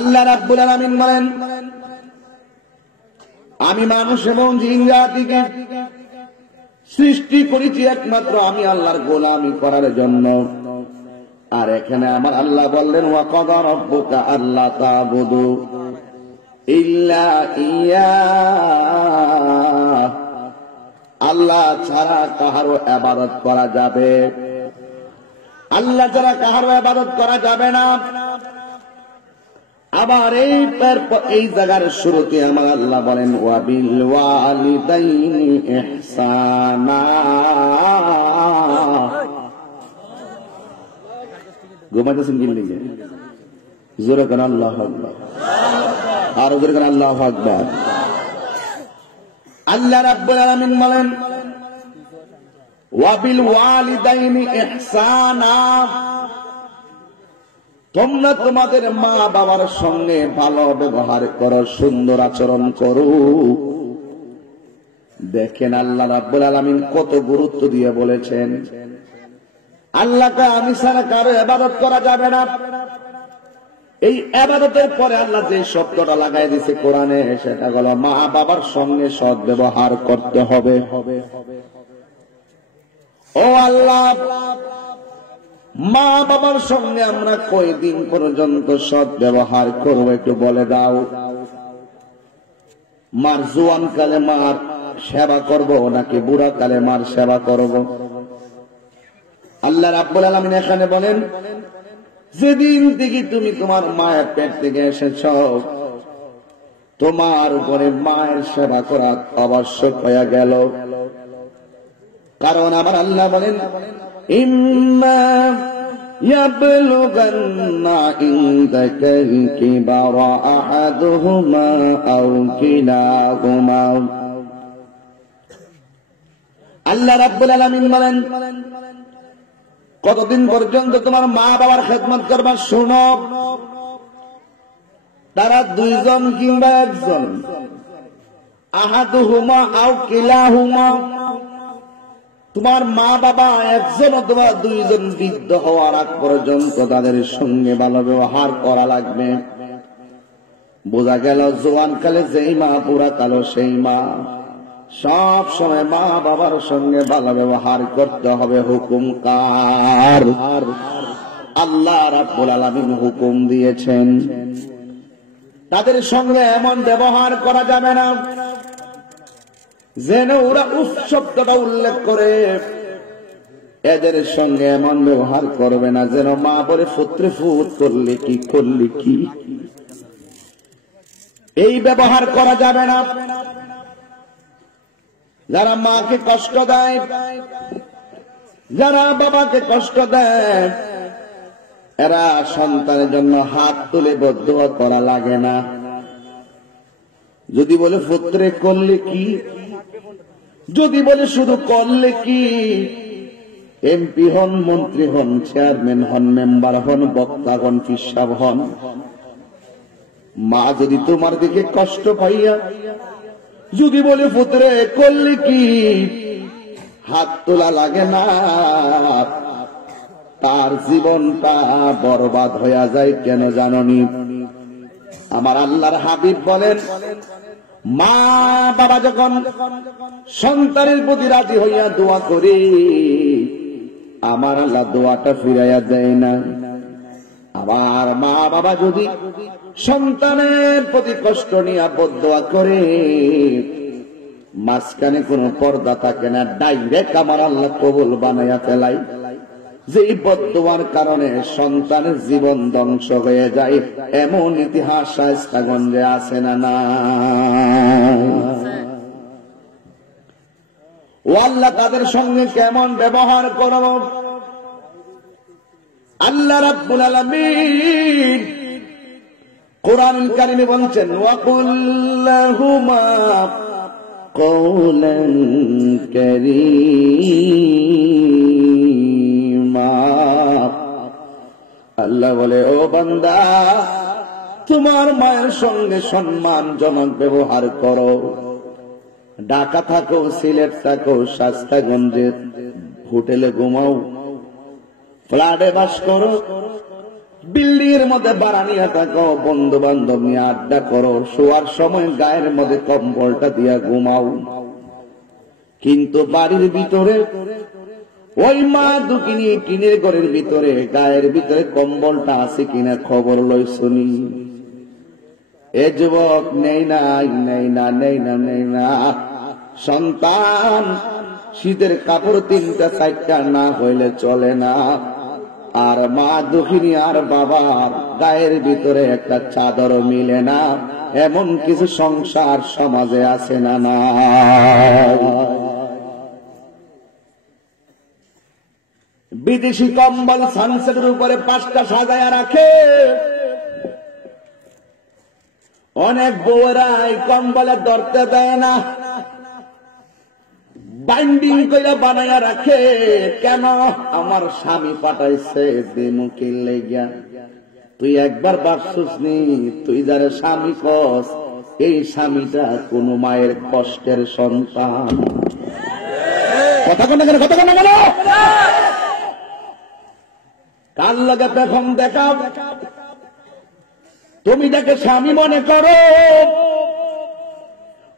আল্লাহ রাব্বুল আলামিন বলেন, আমি মানুষ এবং জিন জাতিকে সৃষ্টি করেছি একমাত্র আমি আল্লাহর গোলামি করার জন্য। আর এখানে আমার আল্লাহ বললেন, ওয়া কাদা রাব্বুকা আল্লা তা'বুদু ইল্লা ইয়্যাহ, আল্লাহ ছাড়া কাহারও ইবাদত করা যাবে, আল্লাহ ছাড়া কাহারও ইবাদত করা যাবে না। আবার এই জায়গার শুরুতে আমার আল্লাহ বলেন, ওয়া বিল ওয়ালিদাইনি ইহসানা। ঘুমাইতেছেন কি লিখে? জোরে কেন আল্লাহু আকবার, আর জোরে কেন আল্লাহু আকবার। আল্লাহ রাব্বুল আলামিন বলেন, ওয়া বিল ওয়ালিদাইনি ইহসানা, তোমরা তোমাদের মা বাবার সঙ্গে ভালো ব্যবহার করো, সুন্দর আচরণ করো। দেখেন আল্লাহ রাব্বুল আলামিন কত গুরুত্ব দিয়ে বলেছেন, আল্লাহকে আমি ছাড়া কারো ইবাদত করা যাবে না। এই ইবাদতের পরে আল্লাহ যে শব্দটা লাগাই দিয়েছে কোরআনে, সেটা হলো মা বাবার সঙ্গে সৎ ব্যবহার করতে হবে। ও আল্লাহ, মা বাবার সঙ্গে আমরা কয়দিন পর্যন্ত সৎ ব্যবহার করব একটু বলে দাও। মার জোয়ান কালে মার সেবা করব নাকি বুড়া কালে মার সেবা করব? আল্লাহ রাব্বুল আলামিন এখানে বলেন, যেদিন থেকে তুমি তোমার মায়ের পেট থেকে এসেছ, তোমার উপরে মায়ের সেবা করা আবশ্যক হয়ে গেল। কারণ আমার আল্লাহ বলেন, ইম্মা ইয়াবলুগান্না ইনদাকাল কিবারা আহাদুহুমা আও কিলাহুমা। আল্লাহ রাব্বুল আলামিন বলেন, কতদিন পর্যন্ত তোমার মা বাবার খেদমত করবা? শোনো, তারা দুইজন কিংবা একজন, আহাদুহুমা আও কিলাহুমা, তোমার মা বাবা একজন অথবা দুইজন বৃদ্ধ হওয়ার আগ পর্যন্ত তাদের সঙ্গে ভালো ব্যবহার করা লাগবে। বোঝা গেল জোয়ান কালে যেই মা, বুড়া কালো সেই মা, সব সময় মা বাবার সঙ্গে ভালো ব্যবহার করতে হবে। হুকুম কার? আল্লাহ রাব্বুল আলামিন হুকুম দিয়েছেন। তাদের সঙ্গে এমন ব্যবহার করা যাবে না যেন ওরা উফ শব্দটা উল্লেখ করে। এদের সঙ্গে এমন ব্যবহার করবে না যেন মা বলে ফুত্রে ফুট করলে কি করলে কি, এই ব্যবহার করা যাবে না। যারা মাকে কষ্ট দেয়, যারা বাবাকে কষ্ট দেয়, এরা সন্তানের জন্য হাত তুলে বদদুয়া করা লাগে না। যদি বলে পুত্রে করলে কি, যদি বলে শুধু করলে কি, এমপি হন, মন্ত্রী হন, চেয়ারম্যান হন, মেম্বার হন, বক্তা হন, ফিসাব হন, মা যদি তোমার দিকে কষ্ট পাইয়া যদি বলে পুত্রে করলে কি, হাত তোলা লাগে না, তার জীবনটা বরবাদ হয়ে যায়। কেন জাননি? আমার আল্লাহর হাবিব বলেন, মা বাবা যখন সন্তানের প্রতি রাজি হইয়া দোয়া করে, আমার আল্লাহ দোয়াটা ফিরাইয়া দেয় না। আবার মা বাবা যদি সন্তানের প্রতি কষ্ট নিয়ে বদদোয়া করে, মাঝখানে কোনো পর্দা থাকে না, ডাইরেক্ট আমার আল্লাহ কবুল বানাইয়া ফেলাই। যে বদদোয়ার কারণে সন্তানের জীবন ধ্বংস হয়ে যায়, এমন ইতিহাস শায়েস্তাগঞ্জে আছে না? না। ও আল্লাহ তাদের সঙ্গে কেমন ব্যবহার করব? আল্লাহ রাব্বুল আলামিন কোরআনুল কারীমে বলছেন, ওয়াকুল লাহুমা কওলান কারীমা। আল্লাহ বলে, ও বান্দা, তোমার মায়ের সঙ্গে সম্মানজনক ব্যবহার করো। ঢাকা থাকো, সিলেট থাকো, শায়েস্তাগঞ্জে হোটেলে ঘুমাও, ফ্ল্যাটে বাস করো, বিল্ডিং এর মধ্যে ভাড়া নিয়ে থাকো, বন্ধু বান্ধব নিয়ে আড্ডা করো, শোয়ার সময় গায়ের মধ্যে কম্বলটা দিয়া ঘুমাও। কিন্তু বাড়ির ভিতরে ওই মা দুঃখিনী টিনের ঘরের ভিতরে গায়ের ভিতরে কম্বলটা আছে কিনা খবর লই শুনি। এ যুবক নেই না সন্তান শীতের কাপড় 3টা 4টা না হইলে চলে না। আর মা দুঃখিনী আর বাবার গায়ের ভিতরে একটা চাদর মিলে না, এমন কিছু সংসার সমাজে আছে না? না, বিদেশি কম্বল সানসেটের উপরে 5টা সাজায়া রাখে। অনেক বউরা এই কম্বলে ধরতে দেয় না, বাইন্ডিং করে বানায়া রাখে। কেন? আমার স্বামী পাঠাইছে দেমুকিল লেগিয়া। তুই একবার ভাবছিস নি, তুই যারে স্বামী কস এই স্বামীটা কোন মায়ের কষ্টের সন্তান? কথা কোন কেন, কথা কোন কেন? কার লগে পেখম দেখাও, তুমি যাকে স্বামী মনে করো,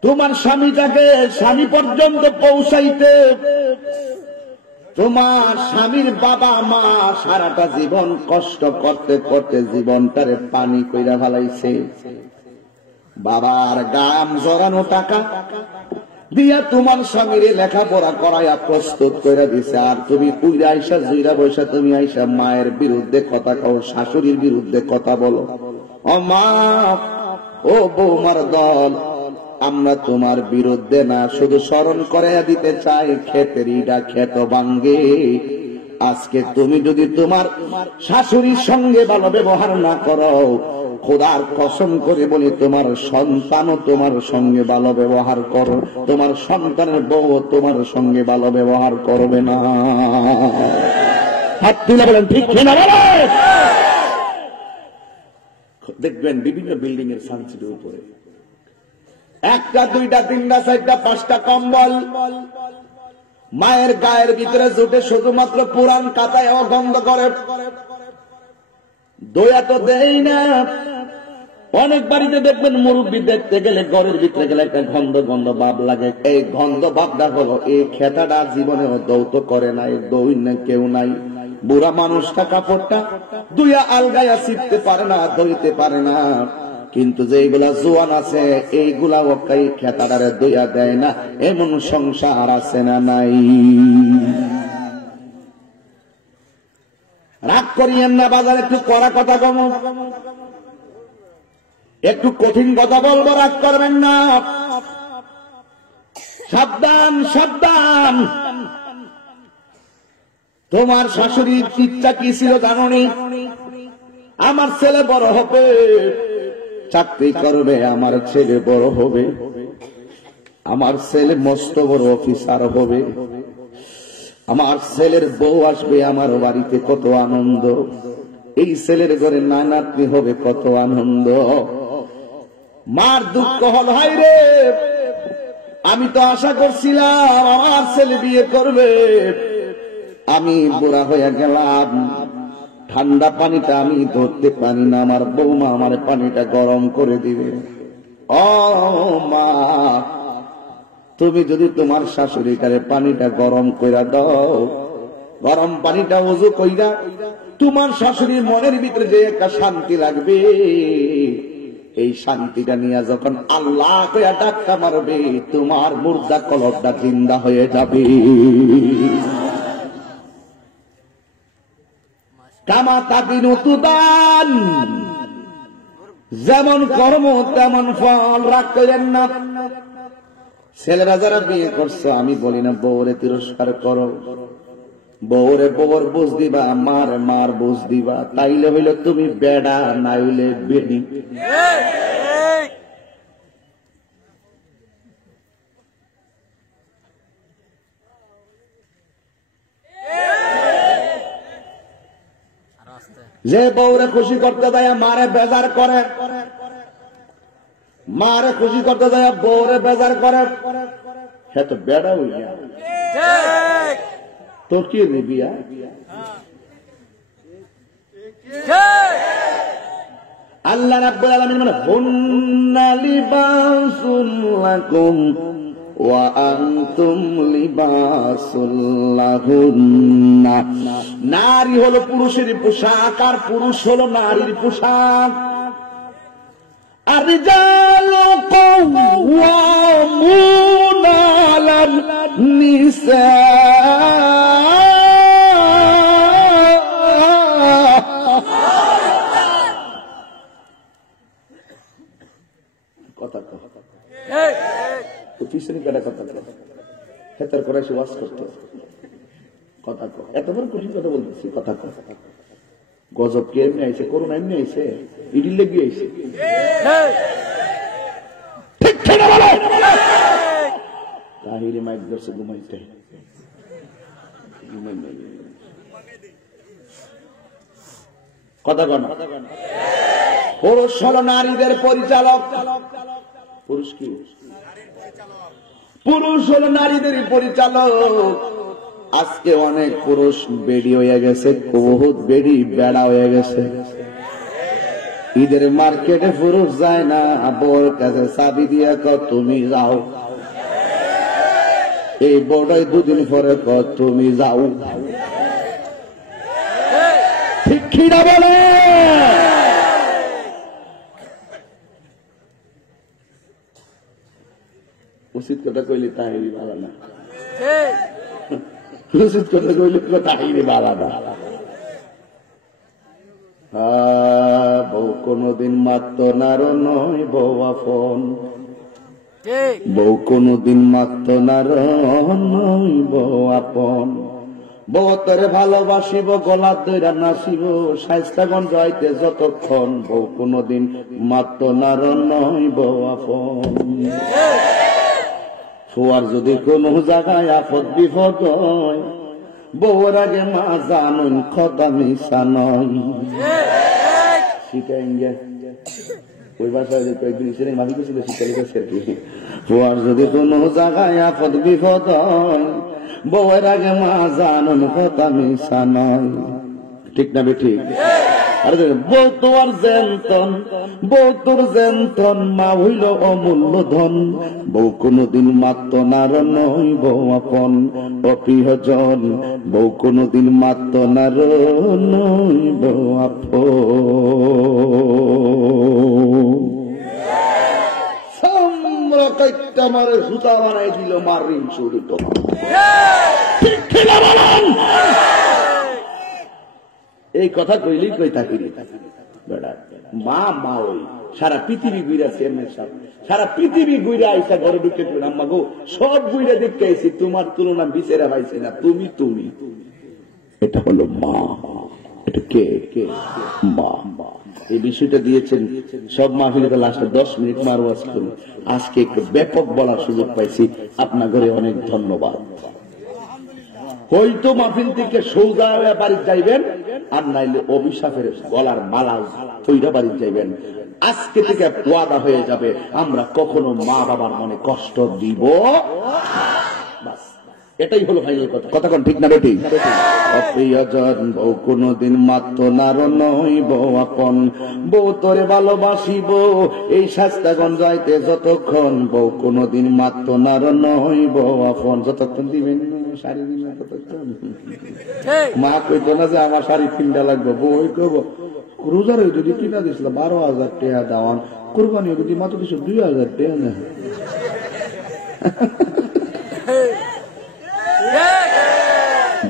তোমার স্বামীটাকে স্বামী পর্যন্ত পৌঁছাইতে তোমার স্বামীর বাবা মা সারাটা জীবন কষ্ট করতে করতে জীবনটারে পানি কইরা ফেলাইছে। বাবার গাম জড়ানো টাকা দিয়া তোমার স্বামীরে লেখাপড়া করাইয়া প্রস্তুত করে দিছে। আর তুমি উইরা আইসা জুইরা বৈশা তুমি আইসা মায়ের বিরুদ্ধে কথা কও, শাশুড়ির বিরুদ্ধে কথা বলো। ও মা, ও বৌমার দল, আমরা তোমার বিরুদ্ধে না, শুধু স্মরণ করে দিতে চাই ক্ষেতের ইটা ক্ষেত ভাঙ্গে। আজকে তুমি যদি তোমার শাশুড়ির সঙ্গে ভালো ব্যবহার না করো, খোদার কসম করে বলি তোমার সন্তানও তোমার সঙ্গে ভালো ব্যবহার করো, তোমার সন্তানের বউ তোমার সঙ্গে ভালো ব্যবহার করবে না। হাত তুলে বলেন ঠিক কিনা বলেন। দেখবেন বিভিন্ন বিল্ডিং এর সানসিটের উপরে 1টা 2টা 3টা 4টা 5টা কম্বল মায়ের গায়ের ভিতরে জুটে শুধুমাত্র পুরান কাতায় গন্ধ করে। দয়া তো দেই না। অনেক বাড়িতে দেখবেন মুরব্বী দেখতে গেলে ঘরের ভিতরে গেলে একটা গন্ধ গন্ধ ভাব লাগে। এই গন্ধ ভাবটা হলো এই খেতাটা জীবনেও দৌত করে নাই, দই না কেউ নাই। বুড়া মানুষটা কাপড়টা দুইয়া আলগাইয়া ছিটতে পারে না, ধরিতে পারে না। কিন্তু যেগুলা জোয়ান আছে এইগুলা ওই খেতাটারে দইয়া দেয় না, এমন সংসার আছে না নাই? রাগ করিয়েন না বাজার, একটু কড়া কথা কম, একটু কঠিন কথা বলবো, রাগ করবেন না। সাবধান সাবধান। তোমার শাশুড়ির ইচ্ছা কি ছিল জানোনি? আমার ছেলে বড় হবে, চাকরি করবে, আমার ছেলে বড় হবে, আমার ছেলে মস্ত বড় অফিসার হবে, আমার ছেলের বউ আসবে আমার বাড়িতে, কত আনন্দ। এই ছেলের ঘরে নানাত্মী হবে, কত আনন্দ। মার দুঃখ হল, হায় রে, আমি তো আশা করছিলাম আমার ছেলে বিয়ে করবে, আমি বুড়া হয়ে গেলাম, ঠান্ডা পানিটা আমি ধরতে পারি না, আমার বৌমা আমার পানিটা গরম করে দিবে। ও মা, তুমি যদি তোমার শাশুড়িটারে পানিটা গরম কইরা দাও, গরম পানিটা ওযু কইরা তোমার শাশুড়ির মনের ভিতরে যে একটা শান্তি লাগবে, এই শান্তিটা নিয়ে যখন আল্লাহ কইয়া ডাক্কা মারবে, তোমার মুর্দা কলবটা জিন্দা হয়ে যাবে। কামা তাদিনু তুদান, যেমন কর্ম তেমন ফল। রাগ করেন না। ছেলেরা যারা বিয়ে করছো, আমি বলি না বউরে তিরস্কার করো, বউরে বউর বুঝ দিবা, মার মার বুঝ দিবা, তাইলে হইলে তুমি বেড়া, না হইলে বেডি। যে বউরে খুশি করতে দেয় মারে বেজার করে, মারে খুশি করতে দেয় বউরে বেজার করে, সে তো বেড়া হইয়া তো কি নিবিয়া। আল্লাহ রাব্বুল আলামিন বলেন হুন্না লিবাসুল লাকুম ওয়া আনতুম লিবাসুল লাহুন্না। নারী হলো পুরুষের পোশাক আর পুরুষ হলো নারীর পোশাক। আর-রিজালু কাওয়ামুনা আলান নিসা। কথা পিছনে কেটে কথা হেতার করে সে ওয়াজ করতে কথা এতবার কঠিন কথা বলতেছি। কথা গজব কে এমনি আইছে, করোনা এমনি আইছে, ইডির লেগে আইছে। তাহিরে মাইক ধরছে ঘুমাইতে। কথা কন। পুরুষ হল নারীদের পরিচালক। পুরুষ কি? পুরুষ হল নারীদের পরিচালক। আজকে অনেক পুরুষ বেড়ি হয়ে গেছে, বহুত বেড়ি বেড়া হয়ে গেছে। ঈদের মার্কেটে পুরুষ যায় না, বউর কাছে চাবি দিয়ে তুমি যাও। এই বউটাই দুদিন পরে তুমি যাও। ঠিক কি না বলে? উচিত কথা কইলে তাহিরি ভালো না, উচিত কথা কইলে তাহিরি ভালো না। বউ কোনদিন মাত্র নারো নয় বউ আপন। বউ কোনদিন মাত্র নারো নয় বউ আপন। বউ তোরে ভালোবাসিব, গলা দইরা নাচিব, শায়েস্তাগঞ্জ যাইতে যতক্ষণ। বউ কোনদিন মাত্র নারো নয় বউ আপন। ফুয়ার যদি কোন জায়গায় আপদ বিপদ হয়, বউর আগে মা জানুন কথা মিশা নয়। শিখাইঙ্গে ওই বাসায় যে কয়েকদিন ছিলেন ভাবি গেছিল শিখালি গেছে আর কি। ফুয়ার যদি কোন জায়গায় আপদ বিপদ হয়, বউর আগে মা জানুন কথা মিশা নয়। ঠিক না বে ঠিক? আর বউ তোর জেন্তন, বউ তোর জেন্তন, মা হইল অমূল্য ধন। বউ কোনদিন মাত্র নার নয় বউ আপন। অপ্রিয়জন বউ কোনদিন মাত্র নার নয় বউ আপন। সামরা কাইট্টা মারে জুতা বানাই দিল, মারিন শুরু তো। ঠিক ঠিক বলেন। এই কথা কইলেই কই থাকি মা মা ওই সারা পৃথিবী ঘুরাছে, সারা পৃথিবী ঘুরে আইসা ঘরে ঢুকে আম্মা গো সব ঘুরে দেখতে আইসি, তোমার তুলনা বিচারা পাইছি না, তুমি তুমি। এটা হলো মা। এটা কে? মা। এই বিষয়টা দিয়েছেন সব মাহফিলে লাস্টে 10 মিনিট মারওয়াজ করি। আজকে একটু ব্যাপক বলার সুযোগ পাইছি, আপনার ঘরে অনেক ধন্যবাদ। হয়তো মাহফিল থেকে সৌদা বাড়ি যাইবেন, আর নাইলে অভিশাপের গলার মালা তৈরা বাড়ি যাইবেন। আজকে থেকে ওয়াদা হয়ে যাবে আমরা কখনো মা বাবার মনে কষ্ট দিব। বাস এটাই হলো ফাইনাল কথা। কথা কোন ঠিক না বেটি? অপ্রিয়জন বউ কোনদিন মাত্র নার নয় বউ আপন। বউ তোরে ভালোবাসিব এই শায়েস্তাগঞ্জ যাইতে যতক্ষণ। বউ কোনদিন মাত্র নার নয় বউ আপন। যতক্ষণ দিবেন শাড়ি দিন ততক্ষণ। মা কইতো না যে আমার শাড়ি কিনটা লাগবে, বউ কইব রোজারে যদি কিনা দিছিল 12,000 টাকা দাওয়ান, কোরবানি যদি মাত্র দিছিল 2,000 টাকা না।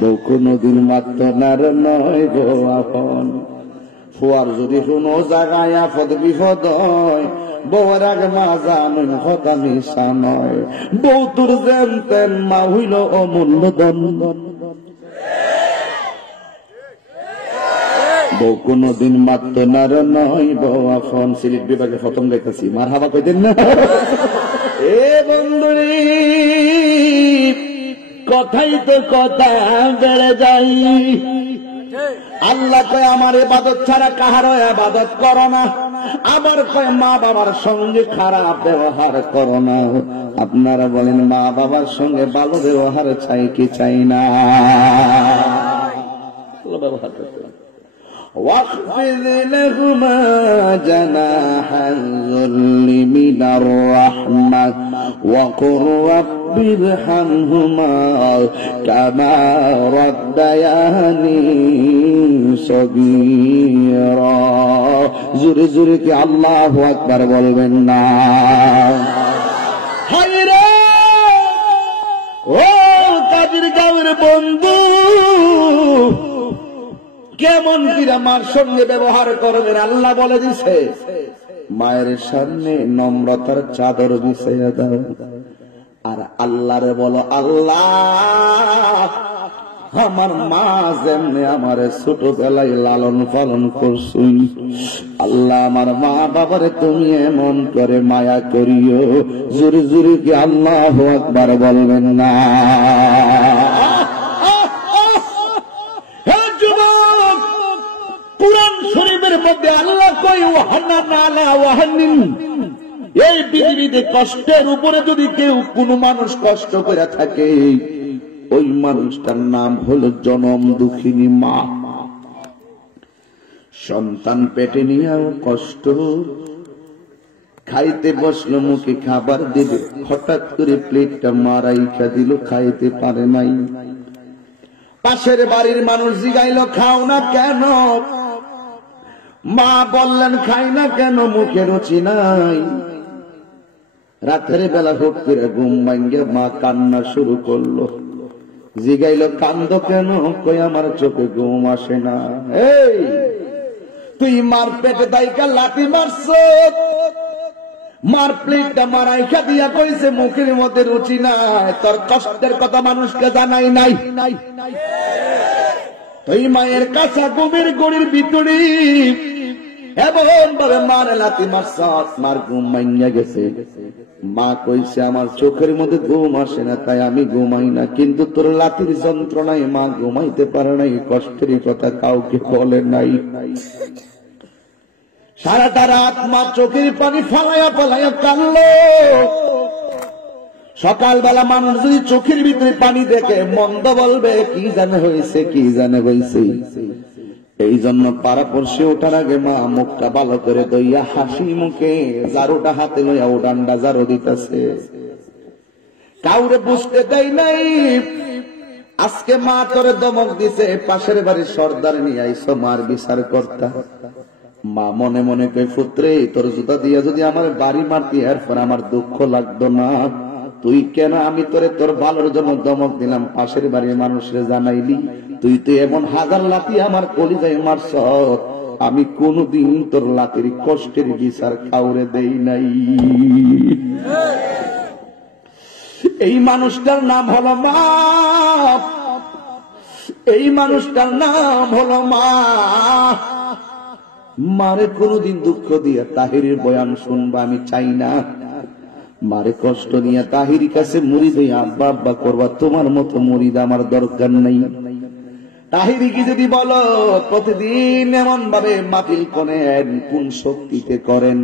বউ কোনদিন মাত্র নার নয় বউ আপন। ফুয়ার যদি কোনো জায়গায় আপদ বিপদ হয়, বউর আগে মা জানুন কথা মিশা নয়। বউ তোর জেনতেন মা হইল অমূল্য ধন। বউ কোনদিন মাত্র নার নয় বউ আপন। সিলেট বিভাগে প্রথম গাইতেছি, মার হাবা কইতেন না। এ বন্ধুরি কথাই তো কথা বেড়ে যাই। আল্লাহ কয় আমার ইবাদত ছাড়া কাহারও ইবাদত করো না। আবার কয় মা বাবার সঙ্গে খারাপ ব্যবহার করো না। আপনারা বলেন মা বাবার সঙ্গে ভালো ব্যবহার চাই কি চাই না? ব্যবহার করতে واخفض لهما جناح الذل من الرحمة وقل رب ارحمهما كما ربياني صغيرا জোরে জোরে কি আল্লাহু আকবার বলবেন না? হায়রে ও কাজীর গাঁয়ের বন্ধু, কেমন কিরা মার সঙ্গে ব্যবহার করবেন আল্লাহ বলে দিছে। মায়ের সামনে নম্রতার চাদর বিছাইয়া দাও, আর আল্লাহরে বলো, আল্লাহ আমার মা যেমনি আমার ছোটবেলায় লালন পালন করছি, আল্লাহ আমার মা বাবারে তুমি এমন করে মায়া করিও। জোরে জোরে কি আল্লাহু আকবার বলবেন না? কুরআন শরীফের মধ্যে আল্লাহ কয় ওয়াহানান আলা ওয়াহানিন, এই পৃথিবীতে কষ্টের উপরে যদি কেউ কোন মানুষ কষ্ট করে থাকে, ওই মানুষটার নাম হলো জনম দুঃখিনী মা। সন্তান পেটে নিয়েও কষ্ট, খাইতে বসলো মুখে খাবার দিবে, হঠাৎ করে প্লেটটা মারাইখা দিল, খাইতে পারে নাই। পাশের বাড়ির মানুষ জিগাইলো খাও না কেন? মা বললেন খাই না কেন, মুখে রুচি নাই। রাতের বেলা হুট করে ঘুম ভাঙ্গে মা কান্না শুরু করলো। জিগাইলো কান্দ কেন? কই আমার চোখে ঘুম আসে না। এই তুই মার পেটে দাইকা লাঠি মারছ, মার প্লেটটা মারাইখা দিয়া কইছে মুখের মধ্যে রুচি নাই, তোর কষ্টের কথা মানুষকে জানাই নাই। তুই মায়ের কাছা ঘুমের গড়ির ভিতরে এমন ভাবে মার লাথি মারছ, মার ঘুম ভাঙ্গা গেছে। মা কইছে আমার চোখের মধ্যে ঘুম আসে না, তাই আমি ঘুমাই না, কিন্তু তোর লাথির যন্ত্রণায় মা ঘুমাইতে পারে নাই, কষ্টের কথা কাউকে বলে নাই। সারাটা রাত মা চোখের পানি ফালাইয়া ফালাইয়া কাঁদলো। সকালবেলা মানুষ যদি চোখের ভিতরে পানি দেখে মন্দ বলবে কি জানে হয়েছে, কি জানে হয়েছে। এই জন্য পাড়াপড়শি ওঠার আগে মা মুখটা ভালো করে দইয়া হাসি মুখে জারুটা হাতে লইয়া উডান্ডা জারু দিতেছে, কাউরে বুঝতে দেয় নাই। আজকে মা তোরে দমক দিছে, পাশের বাড়ির সর্দার নিয়ে আইসো মার বিচার কর্তা। মা মনে মনে কই পুত্রে তোর জুতা দিয়া যদি আমার বাড়ি মারতি এরপর আমার দুঃখ লাগতো না, তুই কেন আমি তোরে তোর ভালোর জন্য দমক দিলাম, পাশের বাড়ির মানুষের জানাইলি, তুই তো এমন হাজার লাথি আমার কলিজায় মারছ, আমি কোনদিন তোর লাথির কষ্টের বিচার কাউরে দেই নাই। এই মানুষটার নাম হলো মা, এই মানুষটার নাম হলো মা। মারে কোনদিন দুঃখ দিয়া তাহিরের বয়ান শুনবা আমি চাই না, মারে কষ্ট নিয়ে তাহির কাছে মুরিদ হইয়া আব্বা আব্বা করবা, তোমার মতো মুরিদ আমার দরকার নাই। তাহিরিকে যদি বলো প্রতিদিন এমন ভাবে মাহফিল করেন, কোন শক্তিতে করেন,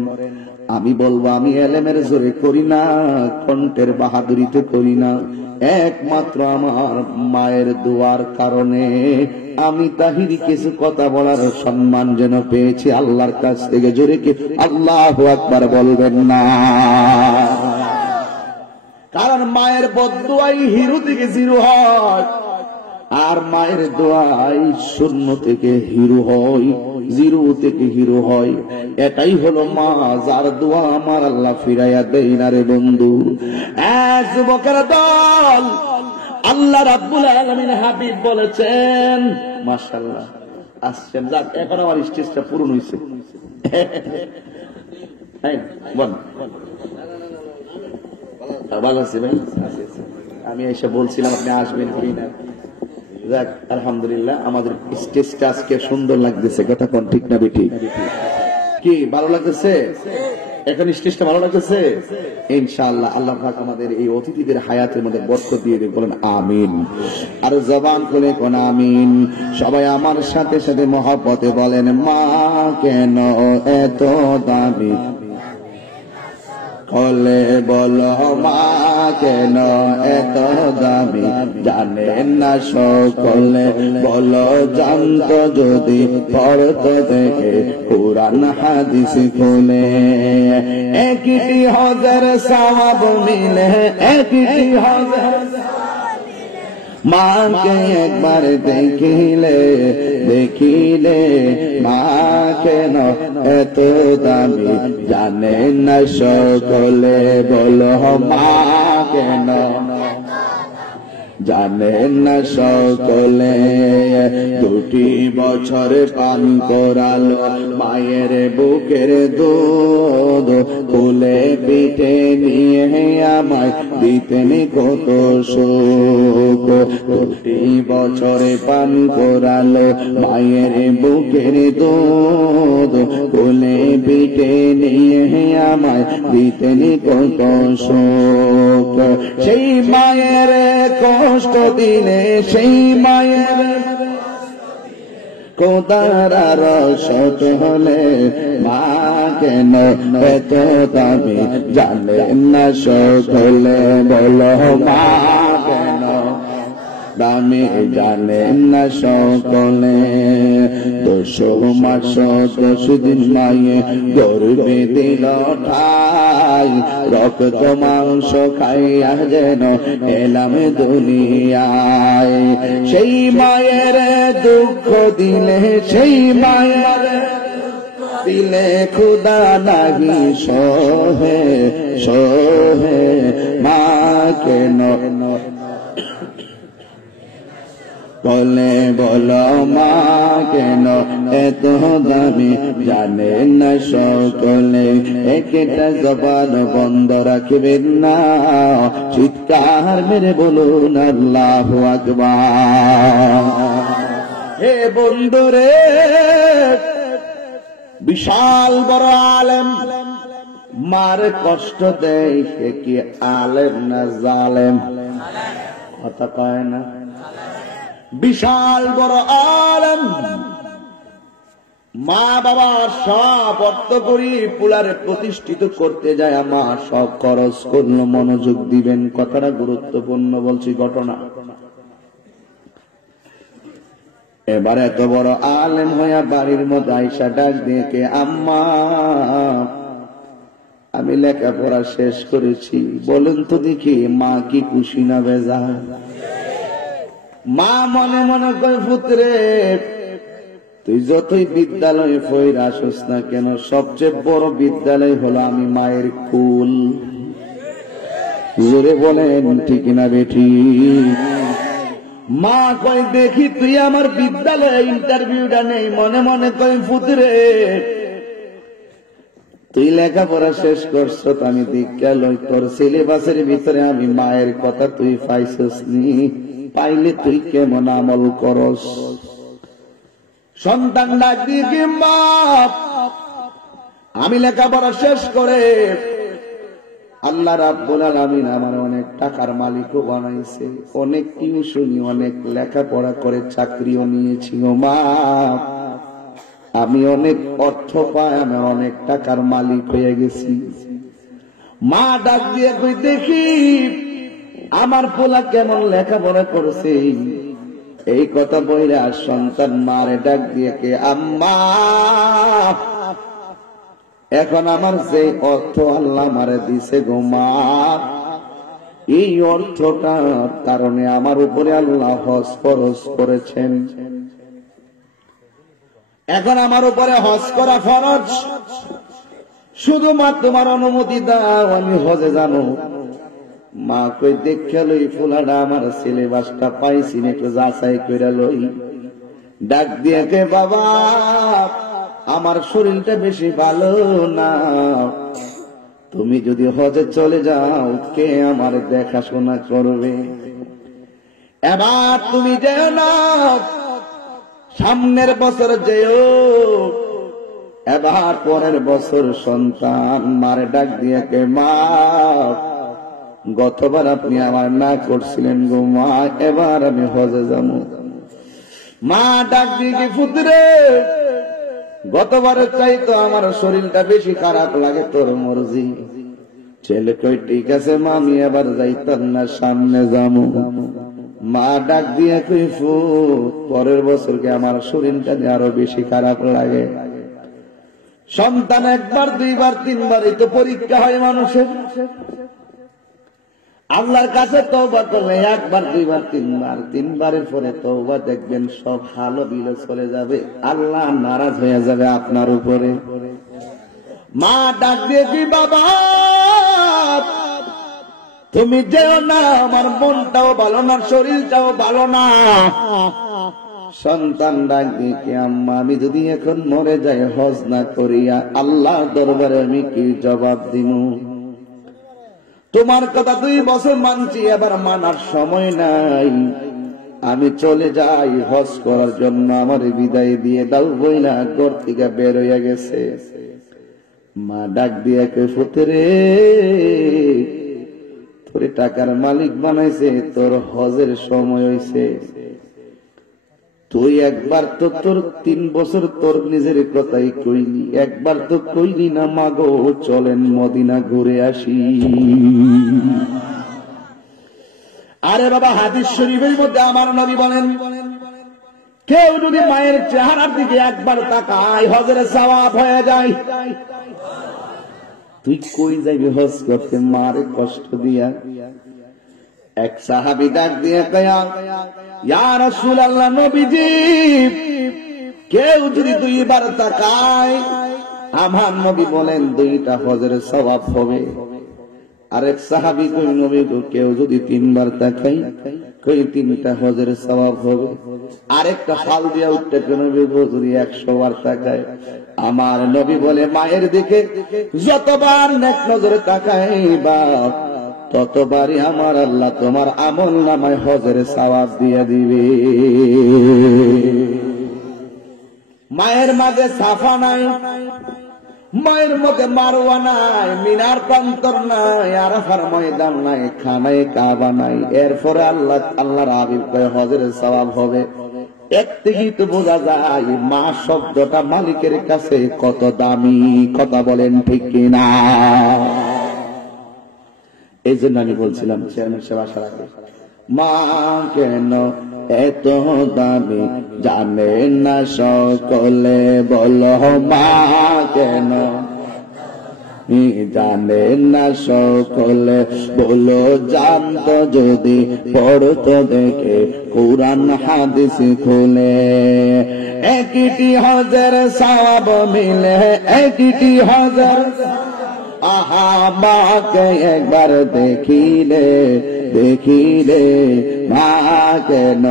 আমি বলবো আমি এলেমের জোরে করি না, কণ্ঠের বাহাদুরিতে করি না, একমাত্র আমার মায়ের দোয়ার কারণে আমি তাহিরি কিছু কথা বলার সম্মান যেন পেয়েছি আল্লাহর কাছ থেকে। জোরে কি আল্লাহু আকবার বলবেন না? কারণ মায়ের বদদুয়াই হিরো থেকে জিরো হয়, আর মায়ের দোয়াই শূন্য থেকে হিরো হয়, জিরো থেকে হিরো হয়। এটাই হলো মা, যার দোয়া আমার আল্লাহ ফিরাইয়া দেয় না রে বন্ধু। যুবকের দল, আল্লাহ রাব্বুল আলামিন হাবিব বলেছেন, মাশাআল্লাহ আসছেন, যাক এখন আমার স্টেজটা পূরণ হয়েছে। ভালো আছে ভাই, আমি এসে বলছিলাম আপনি আসবেন কিনা। যাক আলহামদুলিল্লাহ, আমাদের স্টেজটা আজকে সুন্দর লাগতেছে, কথা কোন ঠিক না বেটি? কি ভালো লাগতেছে? এখন স্টেজটা ভালো লাগতেছে ইনশাআল্লাহ। আল্লাহ পাক আমাদের এই অতিথিদের হায়াতের মধ্যে বরকত দিয়ে দিন, বলেন আমিন। আর জবান খুলে কোন আমিন। সবাই আমার সাথে সাথে মহব্বতে বলেন, মা কেন এত দামি, কলে বলো মা কেন এত দামি জানেন না সকলে, বলো জানত যদি পড়তো দেখে কুরআন হাদিস খুলে। একটি হাজার সওয়াব মিলে, একটি হাজার মাকে একবার দেখিলে, দেখিলে মা কেন এত দামি জানেন না সকলে, বলো মা কেন জানেন না সকলে। 2 বছর পান করাল মায়ের বুকের দুধ, কোলে পিঠে নিয়ে আমায় দিতেন কত সুখ। 2 বছর পান করাল মায়ের বুকের দুধ, কোলে পিঠে নিয়ে আমায় দিতেন কত সুখ। সেই মায়ের কষ্ট দিলে, সেই মায়ের কোদার শত হলে মা কেন এত দামি জানেন না সকলে, বলো মা কেন দামি জানেন না সকলে। 10 মাস 10 দিন মায়ে গর্ভে দিল ঠাই, রক্ত মাংস খাইয়া যেন এলাম দুনিয়ায়। সেই মায়ের দুঃখ দিলে, সেই মায়ের দিলে খুদা নাহি সহে, সহে মা কেন বলে, বলো মা কেন এত দামি জানেন না সকলে। একটা জবান বন্ধ রাখবেন না, চিৎকার মেরে বলুন আল্লাহু আকবার। হে বন্ধুরে, বিশাল বড় আলেম মার কষ্ট দেয়, সে কি আলেম না জালেম? কথা কয় না। বিশাল বড় আলেম মা বাবার সব অর্থ করি পুলারে প্রতিষ্ঠিত করতে যায়, মা সব খরচ করলো। মনোযোগ দিবেন, কথাটা গুরুত্বপূর্ণ বলছি, ঘটনা। এবার এত বড় আলেম হইয়া বাড়ির মধ্যে আইসা ডাক দিয়ে, আম্মা আমি লেখাপড়া শেষ করেছি, বলেন তো দেখি মা কি খুশি না বেজার? মা মনে মনে কয়, পুত্রে তুই যতই বিদ্যালয়ে পড়ে আসিস না কেন, সবচেয়ে বড় বিদ্যালয় হলো আমি মায়ের কুল। জোরে বলেন ঠিক না বেঠি? মা কয়, দেখি তুই আমার বিদ্যালয়ে ইন্টারভিউটা নেই। মনে মনে কয়, পুত্রে তুই লেখাপড়া শেষ করছ, আমি দীক্ষা লই, তোর সিলেবাসের ভিতরে আমি মায়ের কথা তুই পাইছস নি, পাইলে তুই কেমন আমল করস? সন্তান ডাক দিয়ে, বাপ আমি লেখাপড়া শেষ করে আল্লাহ রাব্বুল আলামিন আমার অনেক টাকার মালিকও বানাইছে, অনেক টিউশনি, অনেক লেখাপড়া করে চাকরিও নিয়েছি। ও মা, আমি অনেক অর্থ পাই, আমি অনেক টাকার মালিক হয়ে গেছি। মা ডাক দিয়ে কই, দেখি আমার পোলা কেমন লেখাপড়া করছে। এই কথা বইরা সন্তান মারে ডাক দিয়ে, আম্মা এখন আমার যে অর্থ আল্লাহ মারে দিছে গো মা, এই অর্থটার কারণে আমার উপরে আল্লাহ হজ ফরজ করেছেন। এখন আমার উপরে হজ করা ফরজ, শুধুমাত্র তোমার অনুমতি দাও, আমি হজে জানো। মা কই, দেখে লই ফুলাটা আমার সিলেবাসটা পাইছি না, একটু যাচাই করে লই। ডাক দিয়ে, বাবা আমার শরীরটা বেশি ভালো না, তুমি যদি হজে চলে যাও কে আমার দেখাশোনা করবে? এবার তুমি যেও না, সামনের বছর যেও। এবার পরের বছর সন্তান মারে ডাক দিয়ে, মা গতবার আপনি আমার না করছিলেন গো মা, এবার আমি হজে যাব। মা ডাক দিয়ে, পুত্রে গতবারের চাইতো আমার শরীরটা বেশি খারাপ লাগে, তোর মর্জি। ছেলে কই ঠিক আছে মা, আমি এবার যাইতাম না, সামনে যাবো। মা ডাক দিয়ে কই ফুট, পরের বছরকে আমার শরীরটা আরো বেশি খারাপ লাগে। সন্তান একবার দুইবার তিনবার এই তো পরীক্ষা হয় মানুষের। আল্লাহর কাছে তওবা করলে একবার দুইবার তিনবার, তিনবারের পরে তওবা দেখবেন সব হালো বিলো চলে যাবে, আল্লাহ নারাজ হয়ে যাবে আপনার উপরে। মা ডাক দিয়ে কি বাবা তুমি যেও না, আমার মনটাও ভালো না, শরীরটাও ভালো না। সন্তান ডাক দিয়ে কি আম্মা আমি যদি এখন মরে যাই হজ না করিয়া আল্লাহর দরবারে আমি কি জবাব দিব? তোমার কথা 2 বছর মানছি, এবার মানার সময় নাই, আমি চলে যাই হজ করার জন্য, আমার বিদায় দিয়ে দাও বইলা ঘর থেকে বের হইয়া গেছে। মা ডাক দিয়ে কই ফুতেরে তোরে টাকার মালিক বানাইছে, তোর হজের সময় হইছে, তুই একবার তো তোর 3 বছর তোর নিজের কথাই কইলি, একবার তো কইলি না মাগো চলেন মদিনা ঘুরে আসি। আরে বাবা হাদিস শরীফের মধ্যে আমার নবী বলেন কেউ যদি মায়ের চেহারার দিকে একবার তাকায় হজের সওয়াব হয়ে যায়। তুই কই যাবি হজ করতে মারে কষ্ট দিয়া? এক সাহাবী ডাক দিয়ে কয়া ইয়া রাসূলুল্লাহ নবীজি কেউ যদি 2 বার তাকায়, আমার নবী বলেন 2টা হজের সওয়াব হবে। আরেক সাহাবী কই নবী কেউ যদি 3 বার তাকায়, কই 3টা হজের সওয়াব হবে। আরেকটা ফাল দিয়া উঠতে নবী যদি 100 বার তাকায়, আমার নবী বলে মায়ের দিকে যতবার নেক নজরে তাকাইবা ততবারই আমার আল্লাহ তোমার আমল নামায় হজের সওয়াব দিয়ে দিবে। মায়ের মাঝে সাফা নাই, মায়ের মধ্যে মারওয়া নাই, মিনার প্রান্তর নাই, আরাফার ময়দান নাই, খানায় কাবা নাই, এরপরে আল্লাহর হাবিব কয় হজের সওয়াব হবে। এক থেকেই তো বোঝা যায় মা শব্দটা মালিকের কাছে কত দামি, কথা বলেন ঠিক কিনা? এই জন্য আমি বলছিলাম চেয়ারম্যান সাহেব আসার আগে, মা কেন এত দামি জানে না সকলে, বলো মা কেন জানে না সকলে, বলো জানতো যদি পড়তো দেখে কুরআন হাদিস খুলে। একটি হজের সওয়াব মিলে, একটি হজের, আহা মাকে একবার দেখিলে দেখিলে মা কেন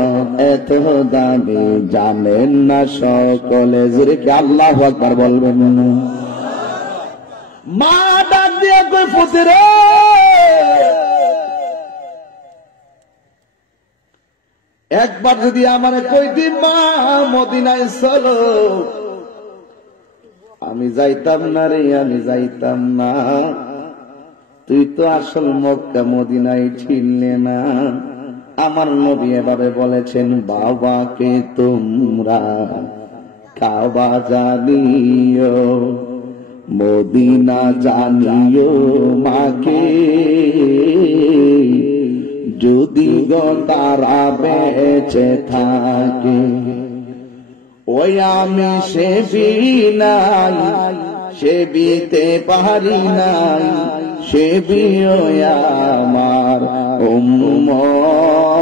এত দামি জানেন না সকলে। জোরে কি আল্লাহু আকবার বলবেন? মা ডাক দিয়ে কই পুত্রে একবার যদি আমার কইতি মা মদিনায় চলো, আমি যাইতাম না রে, আমি যাইতাম না। তুই তো আসল মক্কা মদিনায় ছিলে না। আমার নবী এভাবে বলেছেন, বাবাকে তোমরা কাবা জানিও, মদিনা জানিও মাকে, যদি গো তারা বেঁচে থাকে। ওই আমি সেবি নাই, সেবিতে পারি নাই, সেবিও আমার উম্মত,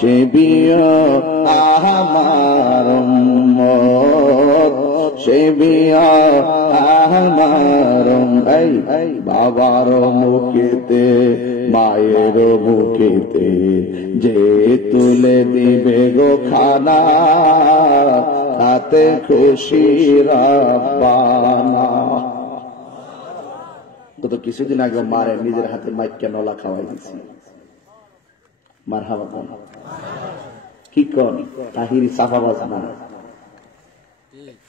সেবিও আমার উম্মত, সেবিও আমার। এই বাবার মুখেতে মায়ের মুখেতে যে তুলে দিবে গো খানা, তাতে খুশি রাব্বানা। তো কিছুদিন আগে মারে নিজের হাতে মাইক্যা নলা খাওয়াই দিছি। মারহাবা কোন কি কোন তাহিরি সাফাবাজ না,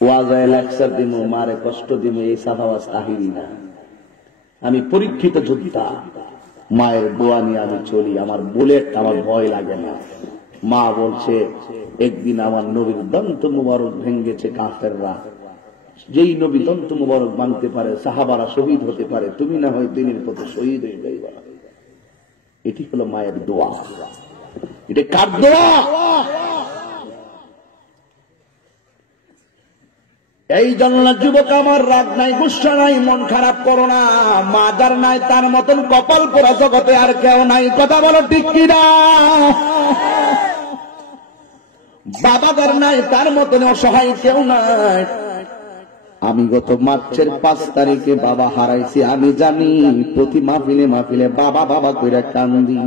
ওয়াজায় লেকচার দিমু, মারে কষ্ট দিমু, এই সাফাবাজ তাহিরি না। আমি পরীক্ষিত যোদ্ধা, মায়ের দোয়া নিয়ে আমি চলি, আমার বুলেট আমার ভয় লাগে না। মা বলছে একদিন আমার নবীর দন্ত মুবারক ভেঙ্গেছে কাফেররা, যেই নবী দন্ত মুবারক বাঁধতে পারে, সাহাবারা শহীদ হতে পারে, তুমি না হয় দিনের পথে শহীদ হয়ে যাইবা। এটি হলো মায়ের দোয়া। এটা কার দোয়া? এই জন্য যুবক আমার, রাগ নাই, গুসা নাই, মন খারাপ করো না। মা যার নাই তার মতন কপাল পোড়া জগতে আর কেউ নাই। কথা বলো ঠিক কিনা? বাবা যার নাই তার মতন অসহায় কেউ নাই। আমি গত মার্চের 5 তারিখে বাবা হারাইছি। আমি জানি প্রতি মাহফিলে বাবা বাবা কইরা কান্দি।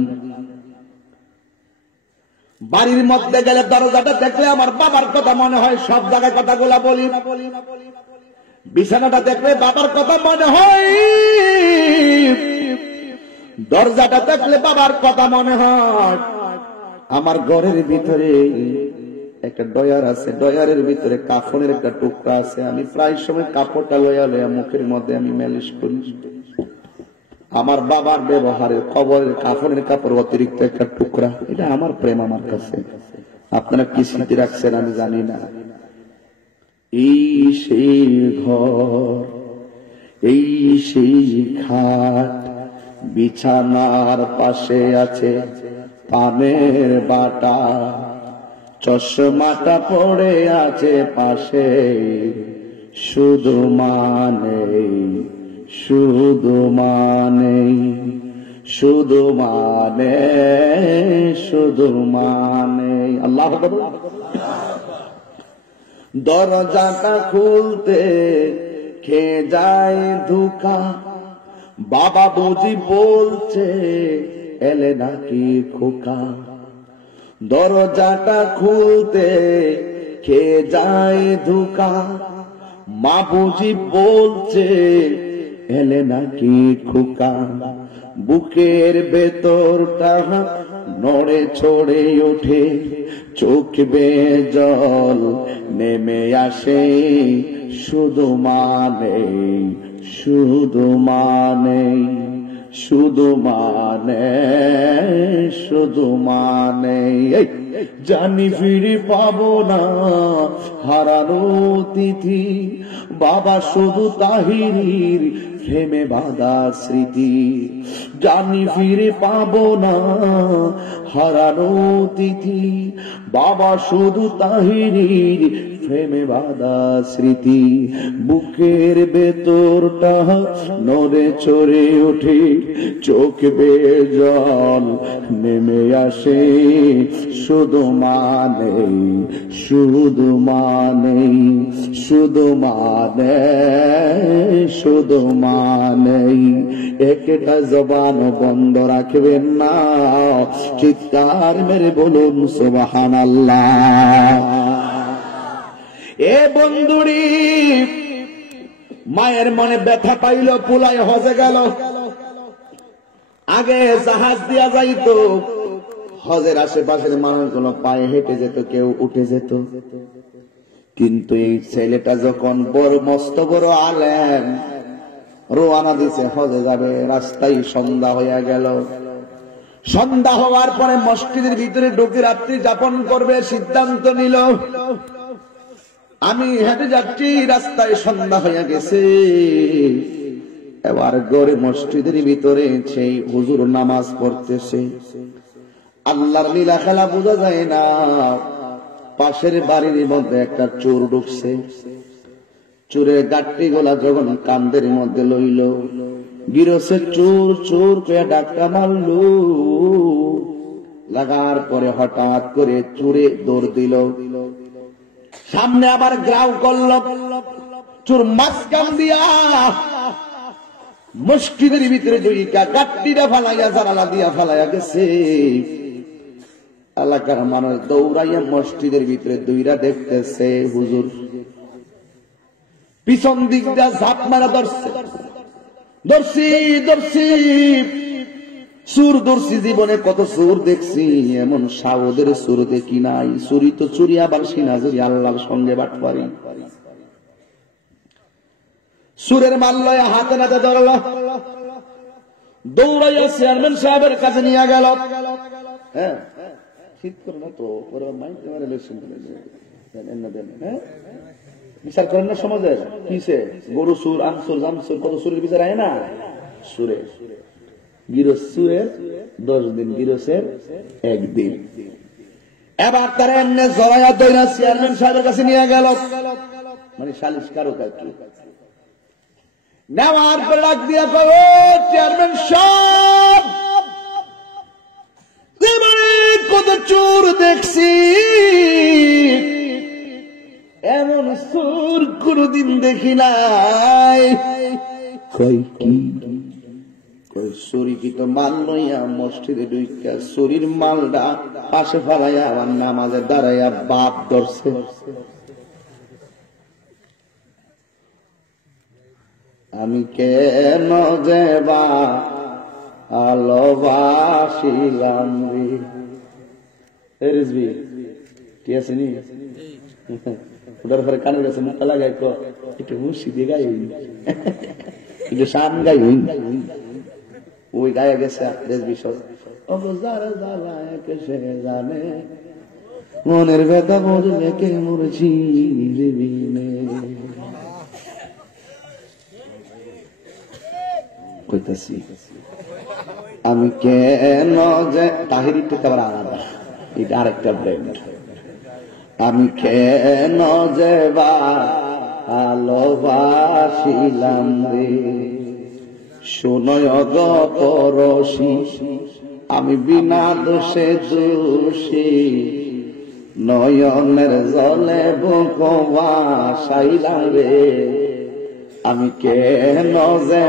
বাড়ির মধ্যে গেলে দরজাটা দেখলে আমার বাবার কথা মনে হয়, সব জায়গায় কথাগুলা বলি। বিছানাটা দেখলে বাবার কথা মনে হয়, দরজাটা দেখলে বাবার কথা মনে হয়। আমার ঘরের ভিতরে একটা ডয়ার আছে, ডয়ারের ভিতরে কাফনের একটা টুকরা আছে। আমি প্রায় সময় কাপড়টা লয়া মুখের মধ্যে আমি মালিশ করি। আমার বাবার ব্যবহারের খবরের কাফনের কাপড় অতিরিক্ত একটা টুকরা। এটা আমার প্রেম আমার কাছে। আপনারা কি স্মৃতি রাখছেন আমি জানি না। এই সেই ঘর, এই সেই খাট, বিছানার পাশে আছে পানের বাটা, চশমাটা পড়ে আছে পাশে, শুধু মানে শুধু মানে শুধু মানে শুধু মানে আল্লাহ। দরজাটা খুলতে খেয়ে যায় ধোঁকা, বাবা বুঝি বলছে এলে নাকি খোকা। দরজাটা খুলতে খেয়ে যায় ধোঁকা, মা বুঝি বলছে এলে নাকি খোকা। বুকের ভেতরটা নড়ে চড়ে ওঠে, চোখ বেয়ে জল নেমে আসে, শুধু মানে শুধু মানে শুধু মানে শুধু মানে। জানি ফিরে পাবো না হারানো তিথি, বাবা শুধু তাহিরির প্রেমে বাঁধা স্মৃতি। জানি ফিরে পাবো না হারানো তিথি, বাবা শুধু তাহিরির প্রেমে বাঁধা স্মৃতি। বুকের ভেতরটা নড়ে চড়ে ওঠে, চোখ বেয়ে জল নেমে আসে, শুধু মানে শুধু মানে শুধু মানে শুধু মানে। একটা জবান বন্ধ রাখবেন না, চিৎকার মেরে বলুন সুবহানাল্লাহ। এ বন্ধুরি, মায়ের মনে ব্যথা পাইল, পুলায় হজে গেল। আগে জাহাজ দিয়া যাইতো, হজের আশেপাশের মানুষগুলো পায়ে হেঁটে যেত, কেউ উঠে যেত। কিন্তু এই ছেলেটা যখন বড় মস্ত বড় আলেম, রওনা দিছে হজে যাবে, রাস্তায় সন্ধ্যা হইয়া গেল। সন্ধ্যা হওয়ার পরে মসজিদের ভিতরে ঢুকে রাত্রি যাপন করবে সিদ্ধান্ত নিল। আমি হেঁটে যাচ্ছি, রাস্তায় সন্ধ্যা হইয়া গেছে। এবার গড়ে মসজিদের ভিতরে সেই হুজুর নামাজ পড়তেছে। আল্লাহর লীলা খেলা বোঝা যায় না। পাশের বাড়ির মধ্যে একটা চোর ঢুকছে। চোরের গাঠটি গোলা যখন কান্দের মধ্যে লইল, গিরসে চোর চোর কয়ে ডাক্কা মারল। লাগার পরে হঠাৎ করে চোরে দৌড় দিল। সামনে আবার গ্রাউ করল। চোর মাঝখান দিয়া মসজিদের ভিতরে দুইটা গাঠটিটা ফালাইয়া জানালা দিয়া ফালাইয়া গেছে। এলাকার মানুষ দৌড়াইয়া মসজিদের ভিতরে দুইরা দেখতেছে হুজুর। পিছন দিক দিয়া ঝাঁপ মারা ধরছে। ধরছি ধরছি চুর ধরছি। জীবনে কত চুর দেখছি, এমন সাউদের চুর দেখি নাই। চুরি তো চুরি, আবার সিনাজুরি, আল্লাহর সঙ্গে বাটপারি। সুরের মাল লয়া হাতে নাতে ধরল, দৌড়াইয়া চেয়ারম্যান সাহেবের কাছে নিয়ে গেল। হ্যাঁ, ঠিক করে না তো, মাইতে মারে ইলেকশন করে দেন না দেন। হ্যাঁ, বিচার করেন না সমাজের কিসে? গরু সুর, আমসুর, জামসুর, কত সুরের বিচার আয় না? সুরে গিরস সুরের 10 দিন, গিরসের 1 দিন। এবার তারা এমনি জড়াইয়া দইরা চেয়ারম্যান সাহেবের কাছে নিয়ে গেল, মানে সালিশ কারো কাছে নেওয়ার পর ডাক দিয়া কয়, ও চেয়ারম্যান সাহেব, কত চোর দেখছি, এমন চোর কোনদিন দেখি নাই। কই কি? চুরি কি তো মাল লইয়া মসজিদে ঢুইকা চুরির মালটা পাশে ফেলাইয়া আমার নামাজে দাঁড়াইয়া বাপ ধরছে। আমি কেন যে ভালোবাসিলাম রে ঠিক আছে নি? ওটার পরে কানের কাছে মুখটা লাগাই একটু মুর্শি দিয়ে গাই একটু শান গাই ওই গায়ে গেছে জানে মনের ব্যথা বুঝবে কে মরেছি কইতাছি। আমি কেন যে তাহিরি থেকে আবার আলাদা, এটা আরেকটা ব্র্যান্ড। আমি কেন যে ভালোবাসিলাম রে, শোনয় পরশি, আমি বিনা দোষে দোষী, নয়নের জলে বুক ভাসাইলাম রে। আমি কেন যে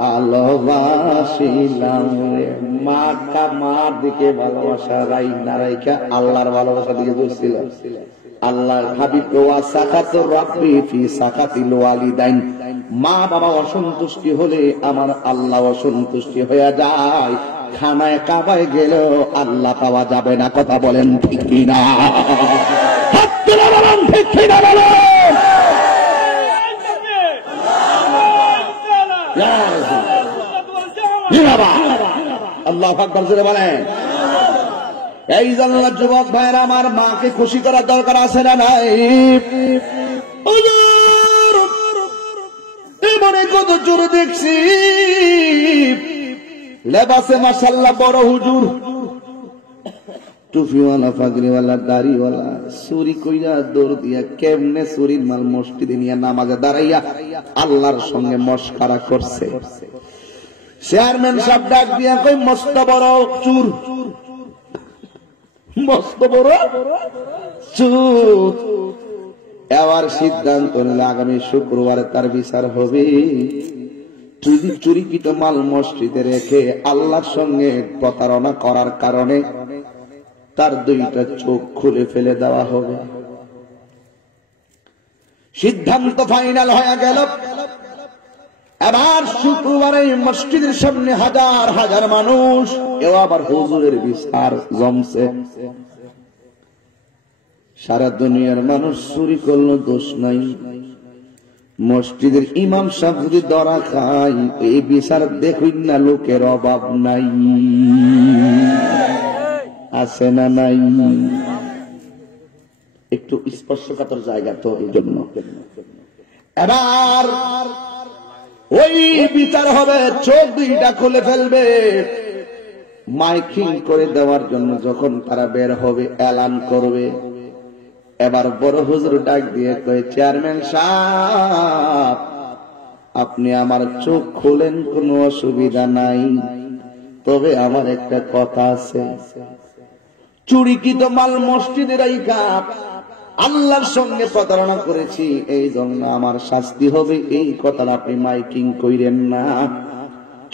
ভালোবাসিলাম রে। মার দিকে ভালোবাসা রাই না রাইকা আল্লাহর ভালোবাসা দিকে ধরছিল। আল্লাহর হাবিব ওয়া সাকাতুর রাব্বি ফি সাকাতিল ওয়ালিদাইন, মা বাবা অসন্তুষ্টি হলে আমার আল্লাহ অসন্তুষ্টি হয়ে যায়। খানায় কাবায় গেলেও আল্লাহ পাওয়া যাবে না। কথা বলেন ঠিক কিনা? হাত তুলে বলেন ঠিক কিনা বলেন। আল্লাহু আকবার জোরে বলেন। এই জন্য যুবক ভাইরা, আমার মাকে খুশি করার দরকার আছে না নাই? মনে কত চোর দেখছি, লেবাসে মাশাআল্লাহ বড় হুজুর, টুপিওয়ালা, পাগড়িওয়ালা, দাড়িওয়ালা, চুরি কইরা দৌড় দিয়া কেমনে চুরির মাল মসজিদে নিয়ে নামাজে দাঁড়াইয়া আল্লাহর সঙ্গে মশকারা করছে। চেয়ারম্যান সাহেব ডাক দিয়া কই, মস্ত বড় চুর, মস্ত বড় চুর। এবার সিদ্ধান্ত নিলে আগামী শুক্রবারে তার বিচার হবে। চুরিকৃত মাল মসজিদে রেখে আল্লাহর সঙ্গে প্রতারণা করার কারণে তার 2টা চোখ খুলে ফেলে দেওয়া হবে। সিদ্ধান্ত ফাইনাল হয়ে গেল। এবার শুক্রবারে মসজিদের সামনে হাজার হাজার মানুষ, এও আবার হুজুরের বিচার জমছে। সারা দুনিয়ার মানুষ চুরি করলো, দোষ নাই। মসজিদের ইমাম সাহেব যদি ধরা খায়, এই বিচার দেখুন না, লোকের অভাব নাই, আছে না নাই? একটু স্পর্শকাতর জায়গা তো, এই জন্য এবার ওই বিচার হবে। চোখ 2টা খুলে ফেলবে, মাইকিং করে দেওয়ার জন্য যখন তারা বের হবে এলান করবে। এবার বড় হুজুর ডাক দিয়ে কয়, চেয়ারম্যান সাহেব, আপনি আমার চোখ খুলেন, কোনো অসুবিধা নাই, তবে আমার একটা কথা আছে। চুরিকৃত মাল মসজিদে রাইখা আল্লাহর সঙ্গে প্রতারণা করেছি, এই জন্য আমার শাস্তি হবে। এই কথাটা আপনি মাইকিং কইরেন না।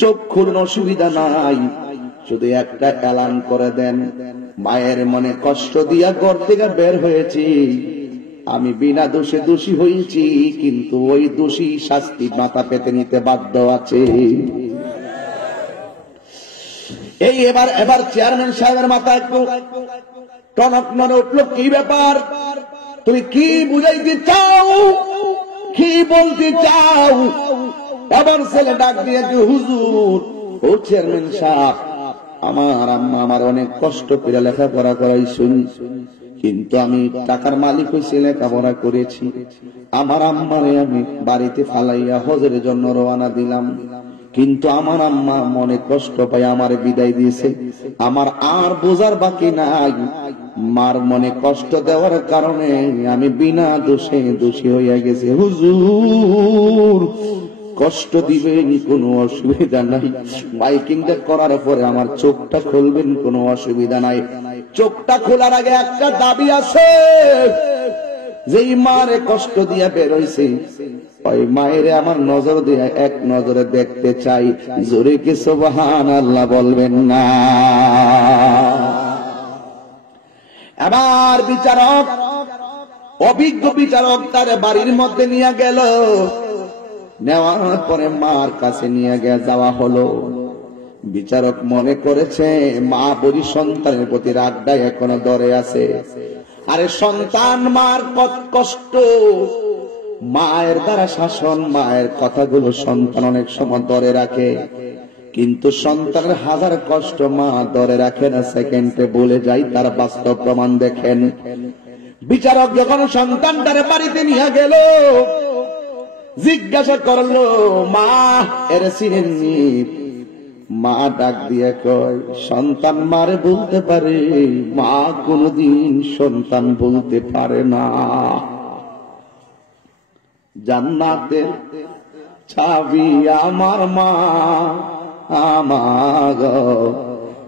চোখ খুলুন, অসুবিধা নাই, শুধু একটা এলান করে দেন, মায়ের মনে কষ্ট দিয়া ঘর থেকে বের হয়েছি, আমি বিনা দোষে দোষী হয়েছি, কিন্তু ওই দোষী শাস্তি মাথা পেতে নিতে বাধ্য আছে। এই এবার চেয়ারম্যান সাহেবের মাথা একটু টনক নড়ে উঠলো। কি ব্যাপার? তুমি কি বুঝাইতে চাও, কি বলতে চাও? এবার ছেলে ডাক দিয়ে, হুজুর, ও চেয়ারম্যান সাহেব, আমার আম্মা আমার অনেক কষ্ট করে লেখাপড়া করাইছেন, কিন্তু আমি টাকার মালিক হইছি, লেখাপড়া করেছি। আমার আম্মারে আমি বাড়িতে ফালাইয়া হজের জন্য রওনা দিলাম, কিন্তু আমার আম্মা মনে কষ্ট পায় আমার বিদায় দিয়েছে। আমার আর বোঝার বাকি নাই, মার মনে কষ্ট দেওয়ার কারণে আমি বিনা দোষে দোষী হইয়া গেছি। হুজুর কষ্ট দিবেন, কোনো অসুবিধা নাই। মাইকিংটা করার পরে আমার চোখটা খুলবেন, কোনো অসুবিধা নাই। চোখটা খোলার আগে একটা দাবি আছে, যেই মারে কষ্ট দিয়া বের হইছে ওই মায়েরে আমার নজর দিয়ে এক নজরে দেখতে চাই। জোরে কি সুবহানাল্লাহ বলবেন না? আবার বিচারক, অভিজ্ঞ বিচারক তার বাড়ির মধ্যে নিয়ে গেল। নেওয়ার পরে মার কাছে নিয়ে যাওয়া হলো। বিচারক মনে করেছে মা বুড়ি সন্তানের প্রতি রাগটাই এখনো ধরে আছে। আরে সন্তান মার কত কষ্ট, মায়ের দ্বারা শাসন, মায়ের কথাগুলো সন্তান অনেক সময় ধরে রাখে, কিন্তু সন্তানের হাজার কষ্ট মা ধরে রাখে না, সেকেন্ডে বলে যায়। তার বাস্তব প্রমাণ দেখেন। বিচারক যখন সন্তানটারে বাড়িতে নিয়ে গেল, জিজ্ঞাসা করলো মা এর চিনেননি? মা ডাক দিয়ে কয় সন্তান মারে বলতে পারে, মা কোনদিন সন্তান বলতে পারে না। জান্নাতের চাবি আমার মা, আমার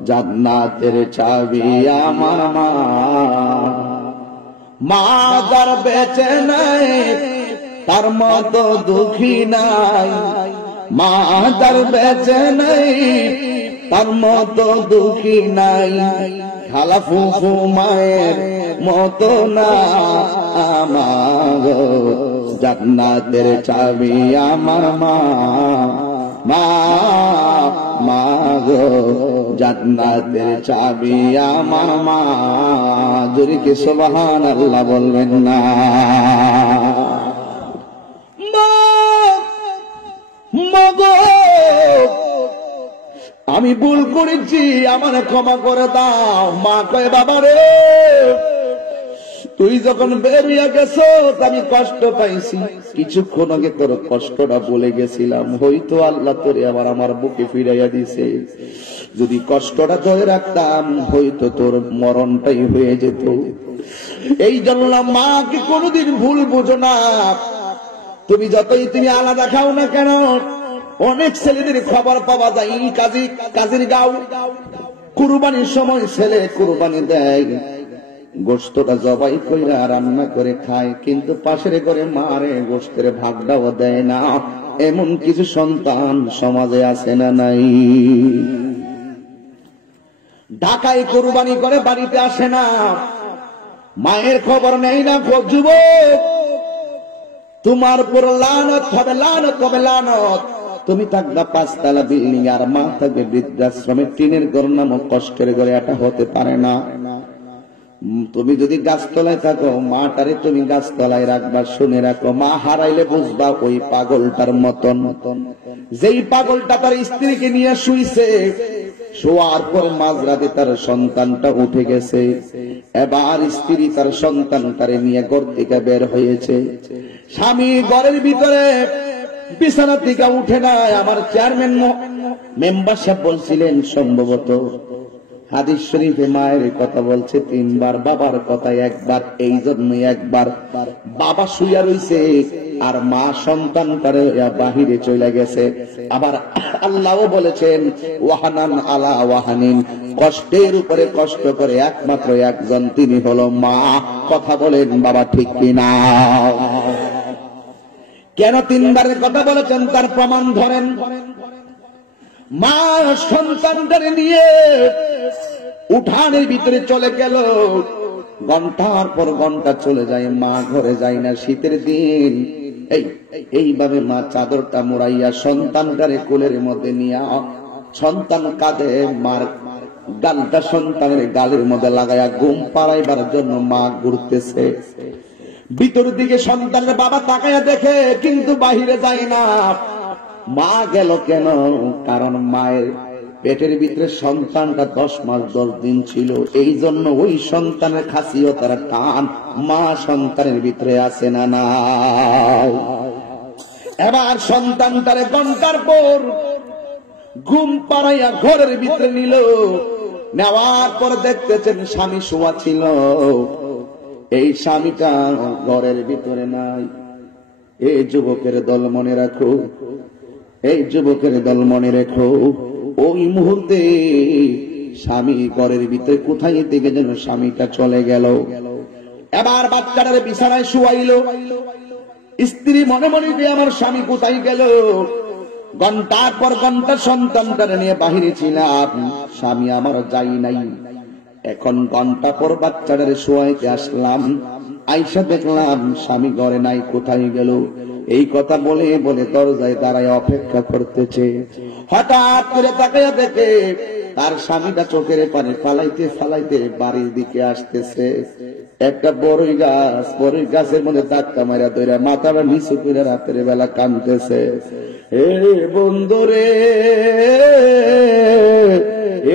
জান্নাতের চাবি আমার মা। মা যার বেঁচে নাই তার মতো দুঃখী নাই, মা যার বেঁচে নাই তার মতো দুঃখী নাই। খালা ফুফু মায়ের মতো না আমার, জান্নাতের চাবি আমার মা, মা মা গো জান্নাতের চাবি আমার মা। জোরে কি সুবহানাল্লাহ বলবেন না? আমি ভুল করেছি, আমার ক্ষমা করে দাও। মা কয় বাবা রে, তুই যখন বেরিয়ে গেছো আমি কষ্ট পাইছি, কিছুক্ষণ আগে তোর কষ্টটা বলে গেছিলাম, হয়তো আল্লাহ তোরে আবার আমার বুকে ফিরাইয়া দিছে। যদি কষ্টটা ধরে রাখতাম হয়তো তোর মরণটাই হয়ে যেত। এই জন্য মাকে কোনোদিন ভুল বুঝো না। তুমি যতই তুমি আলাদা খাও না কেন, অনেক ছেলেদের খবর পাওয়া যায় কাজীর গাঁও, কুরবানির সময় ছেলে কুরবানি দেয়, গোশতটা জবাই কইরা রান্না করে খায়, কিন্তু পাশের ঘরে মারে গোশতের ভাগটাও দেয় না। এমন কিছু সন্তান সমাজে আছে না নাই? ঢাকায় কুরবানি করে বাড়িতে আসে না, মায়ের খবর নেই না। যুবক, তোমার উপর লানত হবে, লানত হবে, লানত। তুমি থাকবা 5 তলা বিল্ডিং আর মা থাকবে বৃদ্ধাশ্রমে, টিনের ঘর নামক কষ্টের ঘরে। এটা হতে পারে না। তুমি যদি গাছতলায় থাকো, মাটারে তুমি গাছতলায় রাখবা। শুনে রাখো, মা হারাইলে বুঝবা ওই পাগলটার মতন, যেই পাগলটা তার স্ত্রীকে নিয়ে শুইছে, শোয়ার পর মাঝরাতে তার সন্তানটা উঠে গেছে, এবার স্ত্রী তার সন্তানটারে নিয়ে ঘর থেকে বের হয়েছে। স্বামী ঘরের ভিতরে বিছানা থেকে উঠে নাই। আমার চেয়ারম্যান মেম্বার সাহেব বলছিলেন, সম্ভবত হাদিস শরীফে মায়ের কথা বলছে 3 বার, বাবার কথা 1 বার। এই জন্যই 1 বার বাবা শুইয়া রইছে আর মা সন্তানটারে বাহিরে চলে গেছে। আবার আল্লাহও বলেছেন ওয়াহানান আলা ওয়াহানিন, কষ্টের উপরে কষ্ট করে একমাত্র একজন, তিনি হলো মা। কথা বলেন বাবা, ঠিক কিনা? কেন 3 বারের কথা বলেছেন তার প্রমাণ ধরেন। মা সন্তানটারে নিয়ে উঠানের ভিতরে চলে গেল, ঘন্টার পর ঘন্টা চলে যায়, মা ঘরে যায় না। শীতের দিন এইভাবে মা চাদরটা মুড়াইয়া সন্তানটারে কোলের মধ্যে নিয়া, সন্তান কাঁদে, মার গালটা সন্তানের গালের মধ্যে লাগাইয়া ঘুম পাড়াইবার জন্য মা ঘুরতেছে। ভিতর দিকে সন্তানের বাবা তাকাইয়া দেখে, কিন্তু বাহিরে যায় না। মা গেল কেন? কারণ মায়ের পেটের ভিতরে সন্তানটা 10 মাস 10 দিন ছিল, এই জন্য ওই সন্তানের খাসিয়তের টান মা সন্তানের ভিতরে আছে না নাই। এবার সন্তানটারে ঘন্টার পর ঘুম পাড়াইয়া ঘরের ভিতরে নিল, নেওয়ার পর দেখতেছেন স্বামী শোয়া ছিল, এই স্বামীটা ঘরের ভিতরে নাই। এই যুবকের দল মনে রাখো, এই যুবকের দল মনে রেখো, ওই মুহূর্তে স্বামী ঘরের ভিতরে কোথায় থেকে যেন স্বামীটা চলে গেল। এবার বাচ্চাটার বিছানায় শুয়াইল, স্ত্রী মনে মনে যে আমার স্বামী কোথায় গেল। ঘন্টার পর ঘন্টা সন্তানটারে নিয়ে বাহিরে ছিলাম, স্বামী আমার যাই নাই। এখন ঘন্টা পর বাচ্চাটারে শোয়াইতে আসলাম, আইসা দেখলাম স্বামী ঘরে নাই, কোথায় গেল। এই কথা বলে বলে দরজায় দাঁড়ায় অপেক্ষা করতেছে। হঠাৎ করে তাকাইয়া দেখে তার স্বামীটা চোখের পানি ফালাইতে ফালাইতে বাড়ির দিকে আসতেছে। একটা বড়ই গাছের মধ্যে ধাক্কা মারা ধরে মাথাটা নিচু করে রাতের বেলা কাঁদতেছে। হে বন্ধুরে,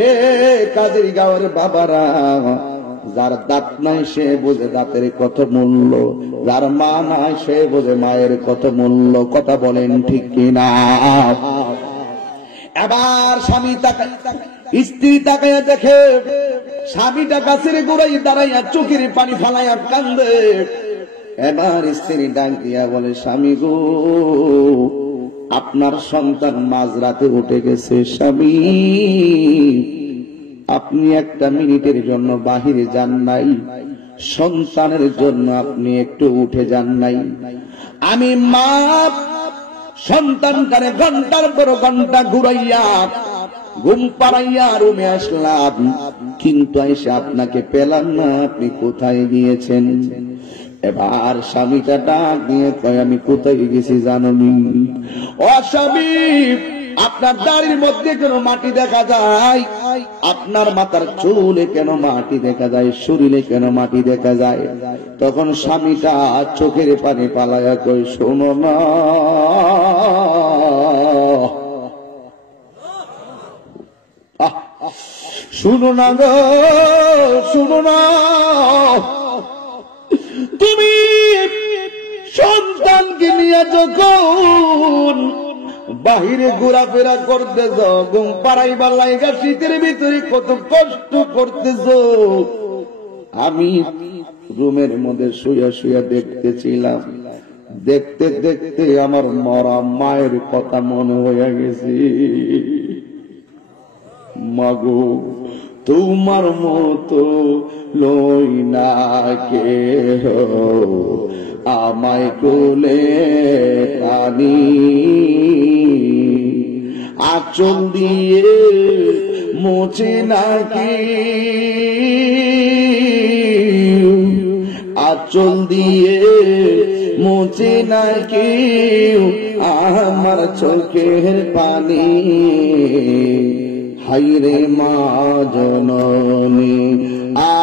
এ কাজের গাঁয়ের বাবারা, যার দাঁত নাই সে বোঝে দাঁতের কত মূল্য, যার মা নাই সে বোঝে মায়ের কত মূল্য। কথা বলেন ঠিক কিনা? এবার স্বামী স্ত্রী তাকাইয়া দেখে স্বামীটা গাছের গোড়ায় দাঁড়াইয়া চোখের পানি ফালাইয়া কান্দে। এবার স্ত্রী ডাক দিয়া বলে, স্বামী গো, আপনার সন্তান মাঝরাতে উঠে গেছে। স্বামী, আপনি একটা মিনিটের জন্য বাহিরে যান নাই, সন্তানের জন্য আপনি একটু উঠে যান নাই। আমি মা সন্তানটারে ঘন্টার পর ঘন্টা ঘুরাইয়া ঘুম পাড়াইয়া রুমে আসলাম, কিন্তু এসে আপনাকে পেলাম না, আপনি কোথায় গিয়েছেন? এবার স্বামীটা ডাক দিয়ে কয়, আমি কোথায় গেছি জানি? ও স্বামী, আপনার দাড়ির মধ্যে কেন মাটি দেখা যায়? আপনার মাথার চুলে কেন মাটি দেখা যায়? শরীরে কেন মাটি দেখা যায়? তখন স্বামীটা চোখের পানি পালাইয়া কই, শোনো না, শুনো না গো, শুনো না, তুমি সন্তানকে নিয়ে যখন বাহিরে ঘোরাফেরা করতেছ, ঘুম পাড়াইবার লাইগা শীতের ভিতরে কত কষ্ট করতেছ, আমি রুমের মধ্যে শুয়া শুয়া দেখতেছিলাম। দেখতে দেখতে আমার মরা মায়ের কথা মনে হয়ে গেছে। মাগো, তোমার মতো লই না কেহ আমায় কোলে টানি, আঁচল দিয়ে মোছে নাকি, আঁচল দিয়ে মোছে নাকি আমার চোখের পানি। হাইরে মা জননী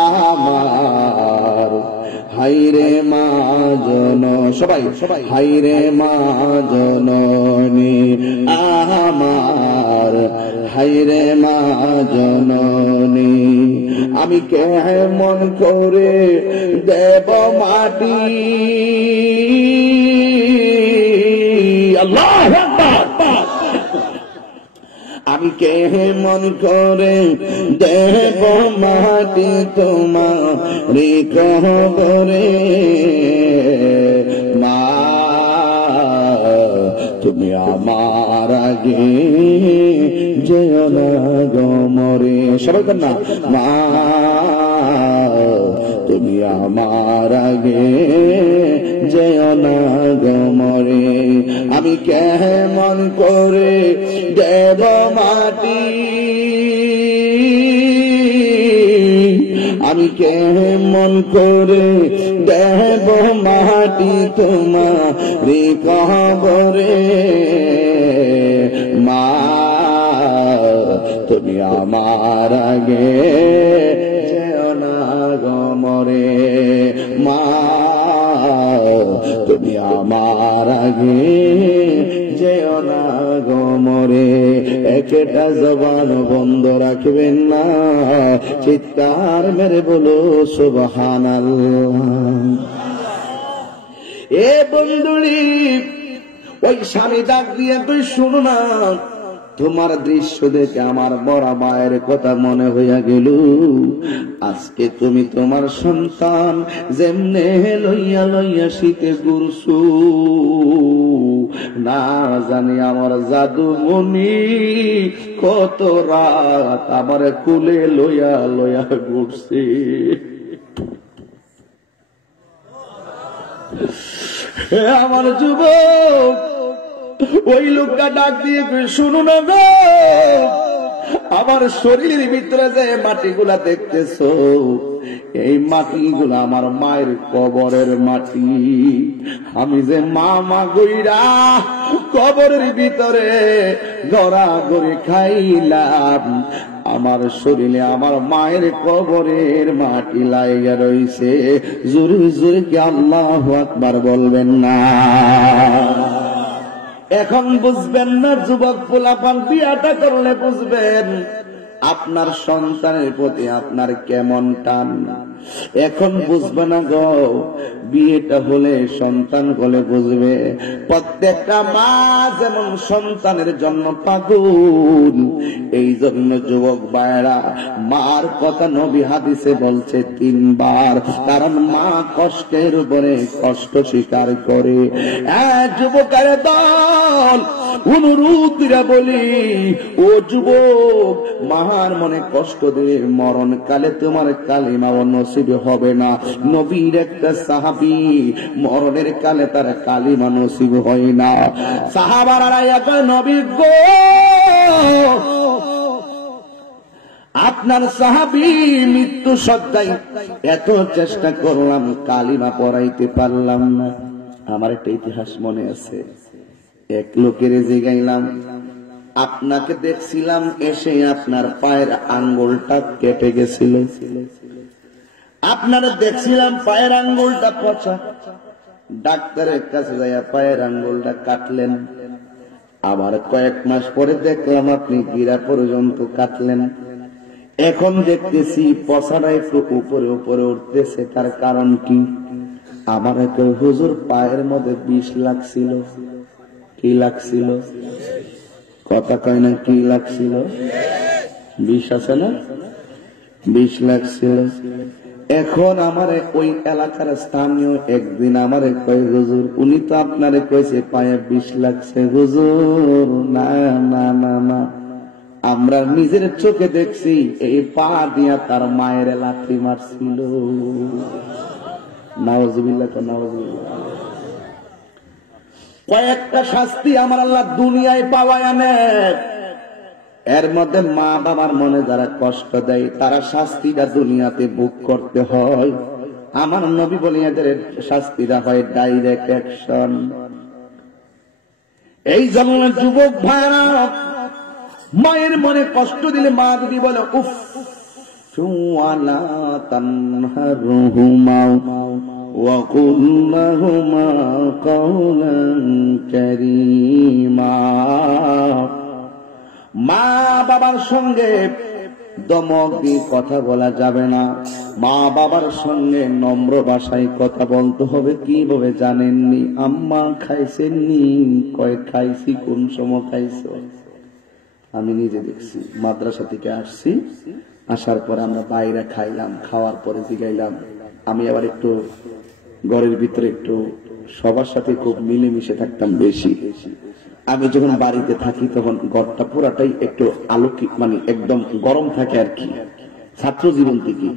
আমার, হাইরে মা জন, সবাই সবাই, হাইরে মা জননী আমার, হাইরে মা জননী। আমি কেমন করে দেব মাটি? আল্লাহু আকবার। আমি কেমন করে দেব মাটি তোমার কবরে? না, তুমি আমার আগে যেও না গো মরে। সবাই কর না, মা তুমি আমার আগে যেও না গো মরে। আমি কেমন করে দেব মাটি? আমি কেমন করে দেব মাটি তোমার কবরে? মা তুমি আমার আগে যেও না গো মরে। মা তুমি আমার আগে যেও না গো মরে। একটা জবান বন্ধ রাখবেন না, চিৎকার মেরে বলো সুবহানাল্লাহ। এ বন্ধুরি, ওই স্বামী ডাক দিয়ে তুই শুনো না, তোমার দৃশ্য দেখে আমার বড় মায়ের কথা মনে হইয়া গেল। আজকে তুমি তোমার সন্তান যেমনে লইয়া লইয়া শীতে ঘুরছু, না জানি আমার জাদুমণি কত রাত আমার কুলে লইয়া লইয়া ঘুরছে। আমার যুবক, ওই লোকটা ডাক দিয়ে শুনো না গো, আমার শরীরের ভিতরে যে মাটিগুলা দেখতেছো, এই মাটিগুলা আমার মায়ের কবরের মাটি। আমি যে মা গইরা কবরের ভিতরে গড়াগড়ি খাইলাম, আমার শরীরে আমার মায়ের কবরের মাটি লাইগা রইছে। জোরে জোরে কি আল্লাহু আকবার বলবেন না? এখন বুঝবেন না যুবক পোলাপান, বিয়াটা করলে বুঝবেন আপনার সন্তানের প্রতি আপনার কেমন টান। এখন বুঝবে না গো, বিয়েটা হলে সন্তান হলে বুঝবে। প্রত্যেকটা মা যেমন সন্তানের জন্য পাগল, এই জন্য যুবক ভাইরা মার কথা নবী হাদিসে বলছে 3 বার, কারণ মা কষ্টের উপরে কষ্ট স্বীকার করে। যুবকের দল, অনুরোধীরা বলি, ও যুবক, মাহার মনে কষ্ট দিয়ে মরণ কালে তোমার কালিমা নসিব হবে না। নবীর একটা সাহাবী মরণের কালে তার কালিমা নসিব হয় না। সাহাবারা একটা নবী গো, আপনার সাহাবী মৃত্যু সজ্জায় এত চেষ্টা করলাম, কালিমা পড়াইতে পারলাম না। আমার একটা ইতিহাস মনে আছে, এক লোকের জিগাইলাম, আপনাকে দেখছিলাম এসে আপনার পায়ের আঙ্গুলটা কেটে গেছিল, আপনারা দেখছিলাম পায়ের আঙ্গুলটা পচা। ডাক্তারের কাছে যাইয়া পায়ের আঙ্গুলটা কাটলেন। আবার কয়েক মাস পরে দেখলাম আপনি গিরা পর্যন্ত কাটলেন। এখন দেখতেছি পচাটা একটু উপরে উপরে উঠতেছে, তার কারণ কি? আমার একটা হুজুর পায়ের মধ্যে বিষ লাগছিল। কি লাগছিল? কথা কয় না, কি লাগছিল? বিষ আছে না? বিষ লাগছিল। এখন আমার ওই এলাকার স্থানীয় একদিন আমারে কয়, হুজুর উনি তো আপনারে কইছে পায়ে বিষ লাগছে। হুজুর না না না না, আমরা নিজের চোখে দেখছি এই পা দিয়া তার মায়ের লাথি মারছিল। নাউজুবিল্লাহ, নাউজুবিল্লাহ। কয়েকটা শাস্তি আমার আল্লাহ দুনিয়ায় পাওয়ায় আনে, এর মধ্যে মা বাবার মনে যারা কষ্ট দেয় তারা শাস্তিটা দুনিয়াতে ভোগ করতে হয়। আমার নবী বলে এদের শাস্তিটা হয় ডাইরেক্ট অ্যাকশন। এই জন্য যুবক ভাইরা, মায়ের মনে কষ্ট দিলে মা যদি বলে উফ ওয়ালা তানহারুহুমা ওয়া কুল লাহুমা কাওলান কারীমা, মা বাবার সঙ্গে দমক দিয়ে কথা বলা যাবে না। মা বাবার সঙ্গে নম্র ভাষায় কথা বলতে হবে। কিভাবে জানেননি? আম্মা খাইছেননি? কয় খাইছি। কোন সময় খাইছো? আমি নিজে দেখছি, মাদ্রাসা থেকে আসছি, আসার পরে আমরা বাইরে খাইলাম, খাওয়ার পরে জিগাইলাম। আমি আবার একটু ঘরের ভিতরে একটু সবার সাথে খুব মিলেমিশে থাকতাম বেশি। আমি যখন বাড়িতে থাকি তখন ঘরটা পুরাটাই একটু আলোকিত, মানে একদম গরম থাকে আর কি, ছাত্র জীবন থেকে।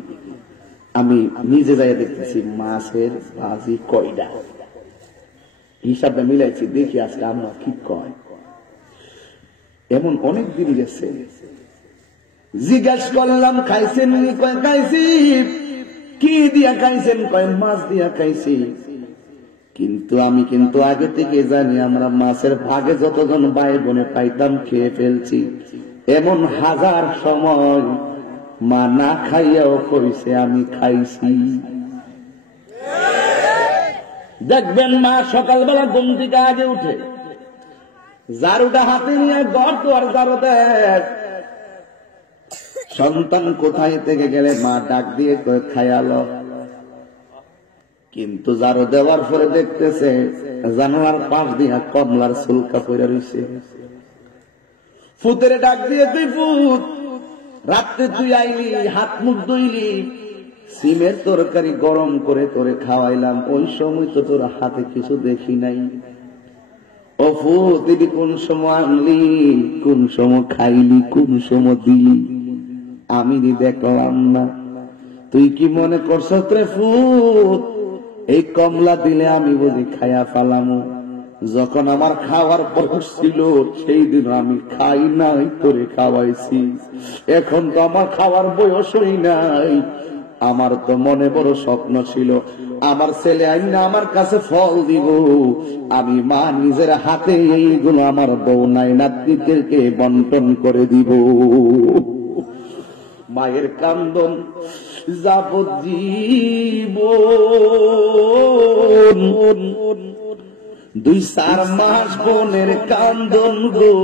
আমি নিজে যাই দেখতেছি মাছের ভাজি কয়টা, হিসাবটা মিলাইছি, দেখি আজকে আমরা কি কয়। এমন অনেক দিন গেছে, জিজ্ঞাসা করলাম খাইছেন? কয় খাইছি। কি দিয়া খাইছেন? কয় মাছ দিয়া খাইছি। কিন্তু আমি কিন্তু আগে থেকে জানি আমরা মাছের ভাগে যতজন ভাই বোনে পাইতাম খেয়ে ফেলছি। এমন হাজার সময় মা না খাইয়াও কইছে আমি খাইছি। দেখবেন মা সকালবেলা ঘুম থেকে আগে উঠে ঝাড়ুটা হাতে নিয়ে ঘর দুয়ার ঝাড়ু দেয়। সন্তান কোথায় থেকে গেলে মা ডাক দিয়ে খায়ালো, কিন্তু ঝাড়ু দেওয়ার পরে দেখতেছে জানোয়ার পাশ দিয়া কমলার চুলকা পড়ে রয়েছে। ফুতের ডাক দিয়ে, তুই ফুত, রাত্রে তুই আইলি, হাত মুখ ধুইলি, সিমের তরকারি গরম করে তোরে খাওয়াইলাম, ওই সময় তো তোর হাতে কিছু দেখি নাই। ও ফুত, দিদি কোন সময় আনলি, কোন সময় খাইলি, কোন সময় দিলি, আমি দেখলাম না। তুই কি মনে করছ রে ফুত, এই কমলা দিলে আমি বুঝি খায়া ফালামু? যখন আমার খাওয়ার বয়স ছিল সেই দিন আমি খাই নাই, তোরে খাওয়াইছি। এখন তো আমার খাওয়ার বয়সই নাই। আমার তো মনে বড় স্বপ্ন ছিল আমার ছেলে আইনা আমার কাছে ফল দিব, আমি মা নিজের হাতে এইগুলো আমার বউ নাই নাতনিদেরকে বন্টন করে দিব। মায়ের কান্দন যাবজ্জীবন, 2-4 মাস বোনের কান্দন গো,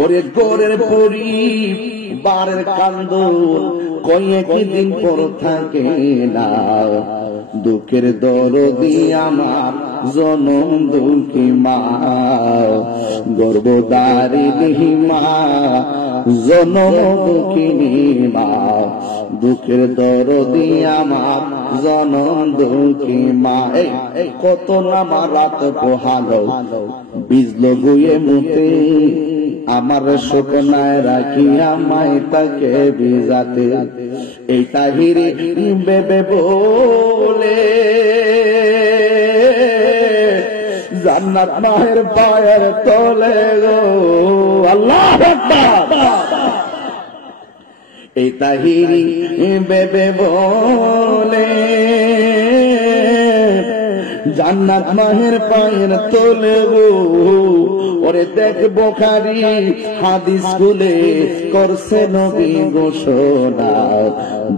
ওরে গোরের পরি বারের কান্দন কয়েকদিন পর থাকে না। দুঃখের দরদি আমার জনম দুঃখী মা, গর্ভধারিণী মা, জনম দুঃখিনী মা, দুঃখের দরদি আমার জনম দুঃখী মা। এই কত নামা রাত পোহালো, বিজলো গুয়ে মুতে, আমার শুকনায় রাখিয়া মায় তাকে ভিজাতে। এই তাহিরি বেবে বলে জান্নাত মায়ের পায়ের তলে গো, আল্লাহু আকবার। এই তাহিরি বেবে বলে জান্নাত মায়ের পায়ের তলে গো, ওরে দেখ বুখারী হাদিস খুলে করছে নবী ঘোষণা,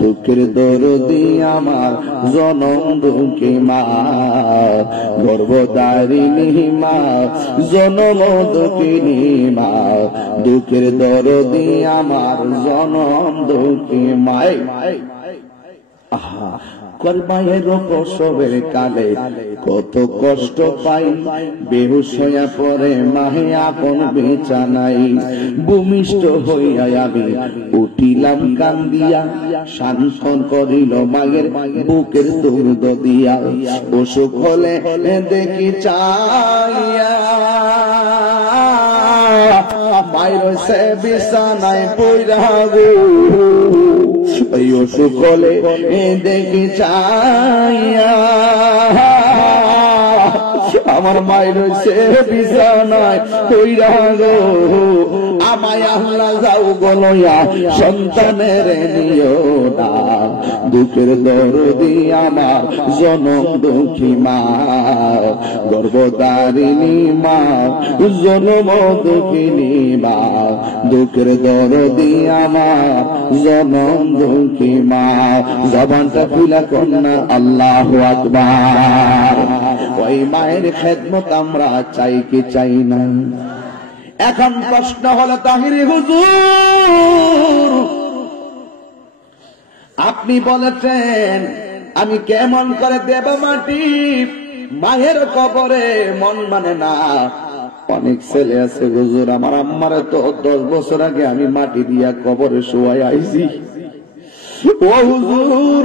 দুঃখের দরদি আমার জনম দুঃখী মা, গর্ভধারিণী মা, জনম দুঃখিনী মা, দুঃখের দরদি আমার জনম দুঃখী মা। আহা, মায়ের প্রসবের কালে কত কষ্ট পাই, বেহুশ হইয়া পরে মাহে আপন বিছানাই, ভূমিষ্ঠ হইয়া আমি উঠিলাম কান্দিয়া, সান্ত্বন করিল মায়ের বুকের দুর্দ দিয়া, অসুখ হলে দেখি চাইয়া মায়ের সে বিছানায় পইরা গো, এই অসুখ হলে দেখি চাইয়া আমার মায়ের সে বিছানায় পইরা গো, আমায় আল্লাহ যাও গলয়া সন্তানের নিও না, দুঃখের দরদি আমার জনম দুঃখী মা, গর্ভধারিণী মা, জনম দুঃখিনী মা, দুঃখের দরদি আমার জনম দুঃখী মা। জবানটা খুলা কন্যা আল্লাহু আকবার। ওই মায়ের খেদমত আমরা চাই কি চাই না? এখন প্রশ্ন হলো তাহিরি হুজুর, আপনি বলেছেন আমি কেমন করে দেব মাটি মায়ের কবরে, মন মানে না। অনেক ছেলে আছে হুজুর, আমার আম্মারে তো 10 বছর আগে আমি মাটি দিয়া কবরে শোয়াই আইছি। ও হুজুর,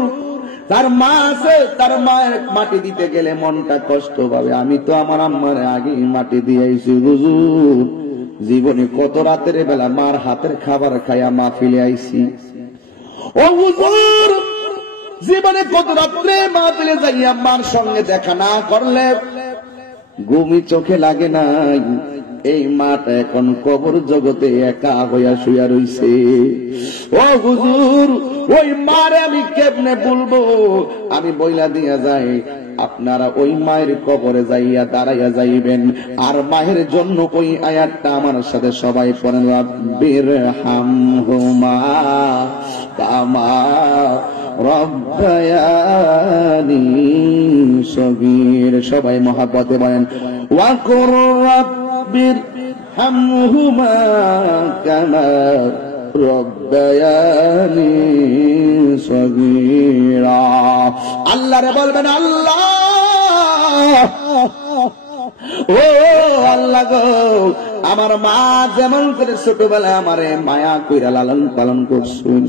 তার মা আছে, তার মায়ের মাটি দিতে গেলে মনটা কষ্ট পাবে, আমি তো আমার আম্মারে আগে মাটি দিয়ে আইছি হুজুর। জীবনে কত রাতের বেলা মার হাতের খাবার খাইয়া মাহফিলে আইছি। ও হুজুর, জীবনে কত রাত্রে মাহফিলে যাইয়া মার সঙ্গে দেখা না করলে ঘুমই চোখে লাগে নাই। এই মাটা এখন কবর জগতে একা হইয়া শুয়া রইছে। ও হুজুর, ওই মারে আমি কেমনে বলবো? আমি বইলা দিয়া যাই, আপনারা ওই মায়ের কবরে যাইয়া দাঁড়াইয়া যাইবেন, আর মায়ের জন্য ওই আয়াতটা আমার সাথে সবাই পড়েন, রাব্বির হামহুমা কামা রব্বায়ানি সগীর। সবাই মহাব্বতে বলেন ওয়া কুর রাব্বির হামহুমা কামা রব্বায়ানি সগীরা। আল্লাহরে বলবেন আল্লাহ, ও আল্লাহ গো, আমার মা যেমন করে ছোটবেলায় আমারে মায়া কইরা লালন পালন করছুন,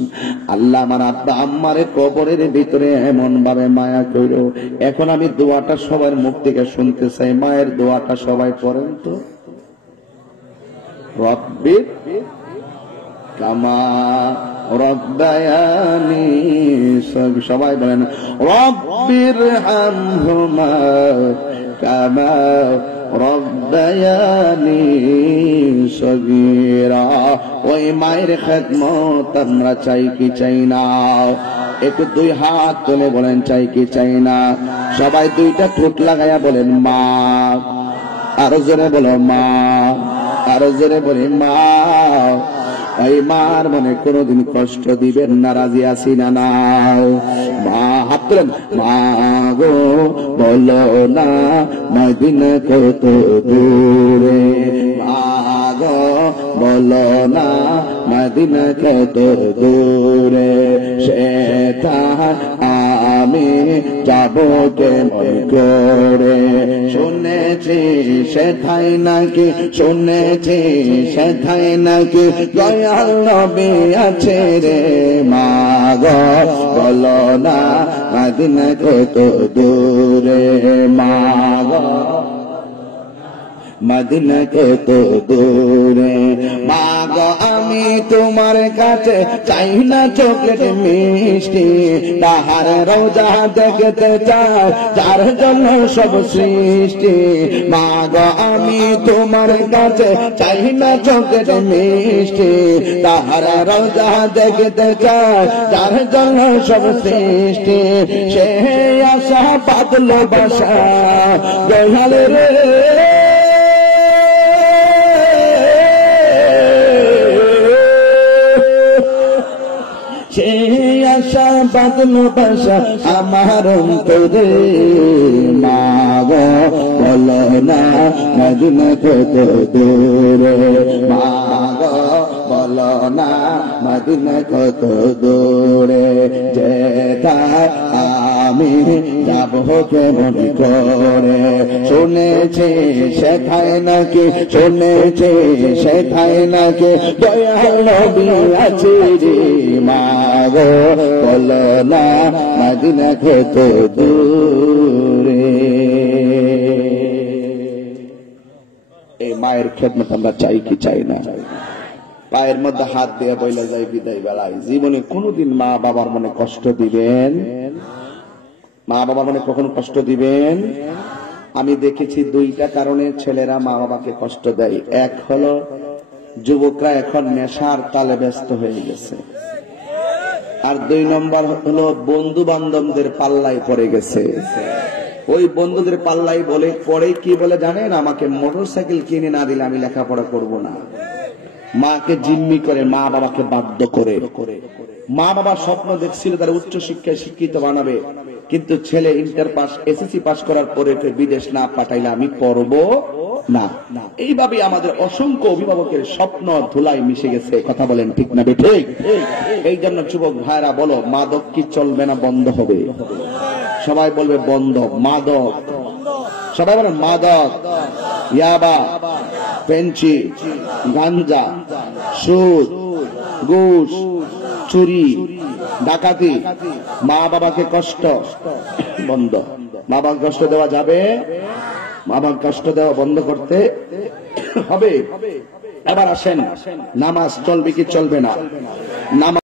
আল্লাহ আমার আব্বা আম্মারে কবরের ভিতরে এমন ভাবে মায়া কইরো। এখন আমি দোয়াটা সবার মুখ থেকে শুনতে চাই, মায়ের দোয়াটা সবাই করেন তো। রব্বি কামা রব্বায়ানি, সবাই বলেন রব্বির হামহুমা কামা রব্বায়ানি সগীরা। ওই মায়ের খেদমত আমরা চাই কি চাই না? একটু দুই হাত তুলে বলেন চাই কি চাই না? সবাই দুইটা ঠোঁট লাগাইয়া বলেন মা। আরো জোরে বলো মা, আরো জোরে বলি মা। এই মার মনে কোনদিন কষ্ট দিবেন না, রাজি আছি না নাও? মা হাত তুলেন, মা গো বলো না মদিনা কত দূরে, মা গো বলো না মদিনা কত দূরে, সেটা আমি যাব কেমন করে? শুনেছি সেথায় নাকি, শুনেছি সেথায় নাকি দয়াল নবী আছে রে, মা গো বলো না মদিনা কত দূরে, মা গো মদিনা কত দূরে। মা গো আমি তোমার কাছে চাই না চকলেট মিষ্টি, তাহার রোজা দেখতে চাই যার জন্য সব সৃষ্টি। মা গো আমি তোমার কাছে চাই না চকলেট মিষ্টি, তাহার রোজা দেখতে চাই যার জন্য সব সৃষ্টি। সে আশা বাদলো বাসা দয়াল রে, সে আশা বাদলো বাসা আমার অন্তরে। মা গো বলো না মদিনা কত দূরে, মা গো বলো না মদিনা কত দূরে, যেটা আমি যাব কেমন করে? শুনেছি সেথায় নাকি, শুনেছি সেথায় নাকি দয়াল নবী আছে রে, মা গো বলো না মদিনা কত দূরে। এই মায়ের খেদমত আমরা চাই কি চাই না? পায়ের মধ্যে হাত দিয়ে বইলা যায় বিদায় বেলায়, জীবনে কোনদিন মা বাবার মনে কষ্ট দিবেন? মা বাবার মনে কখন কষ্ট দিবেন? আমি দেখেছি দুইটা কারণে ছেলেরা মা বাবাকে কষ্ট দেয়। এক হলো যুবকরা এখন নেশার তালে ব্যস্ত হয়ে গেছে, আর দুই নম্বর হলো বন্ধু বান্ধবদের পাল্লায় পড়ে গেছে। ওই বন্ধুদের পাল্লায় বলে পরে কি বলে জানেন? আমাকে মোটরসাইকেল কিনে না দিলে আমি লেখাপড়া করব না। মাকে জিম্মি করে, মা বাবাকে বাধ্য করে। মা বাবা স্বপ্ন দেখছিল তার উচ্চ শিক্ষায় শিক্ষিত বানাবে, কিন্তু ছেলে ইন্টার পাস এসএসসি পাস করার পরে বিদেশ না পাঠাইলে আমি পড়বো না। এইভাবে আমাদের অসংখ্য অভিভাবকের স্বপ্ন ধুলাই মিশে গেছে। কথা বলেন ঠিক না ঠিক? এই জন্য যুবক ভাইরা বলো, মাদক কি চলবে না বন্ধ হবে? সবাই বলবে বন্ধ। মাদক, সবাই বলেন মাদক, ইয়াবা, পেঞ্চি, গাঞ্জা, সুদ, ঘুষ, চুরি, ডাকাতি, মা বাবাকে কষ্ট বন্ধ। মা বাবাকে কষ্ট দেওয়া যাবে? মা বাবাকে কষ্ট দেওয়া বন্ধ করতে হবে। এবার আসেন, নামাজ চলবে কি চলবে না? নামাজ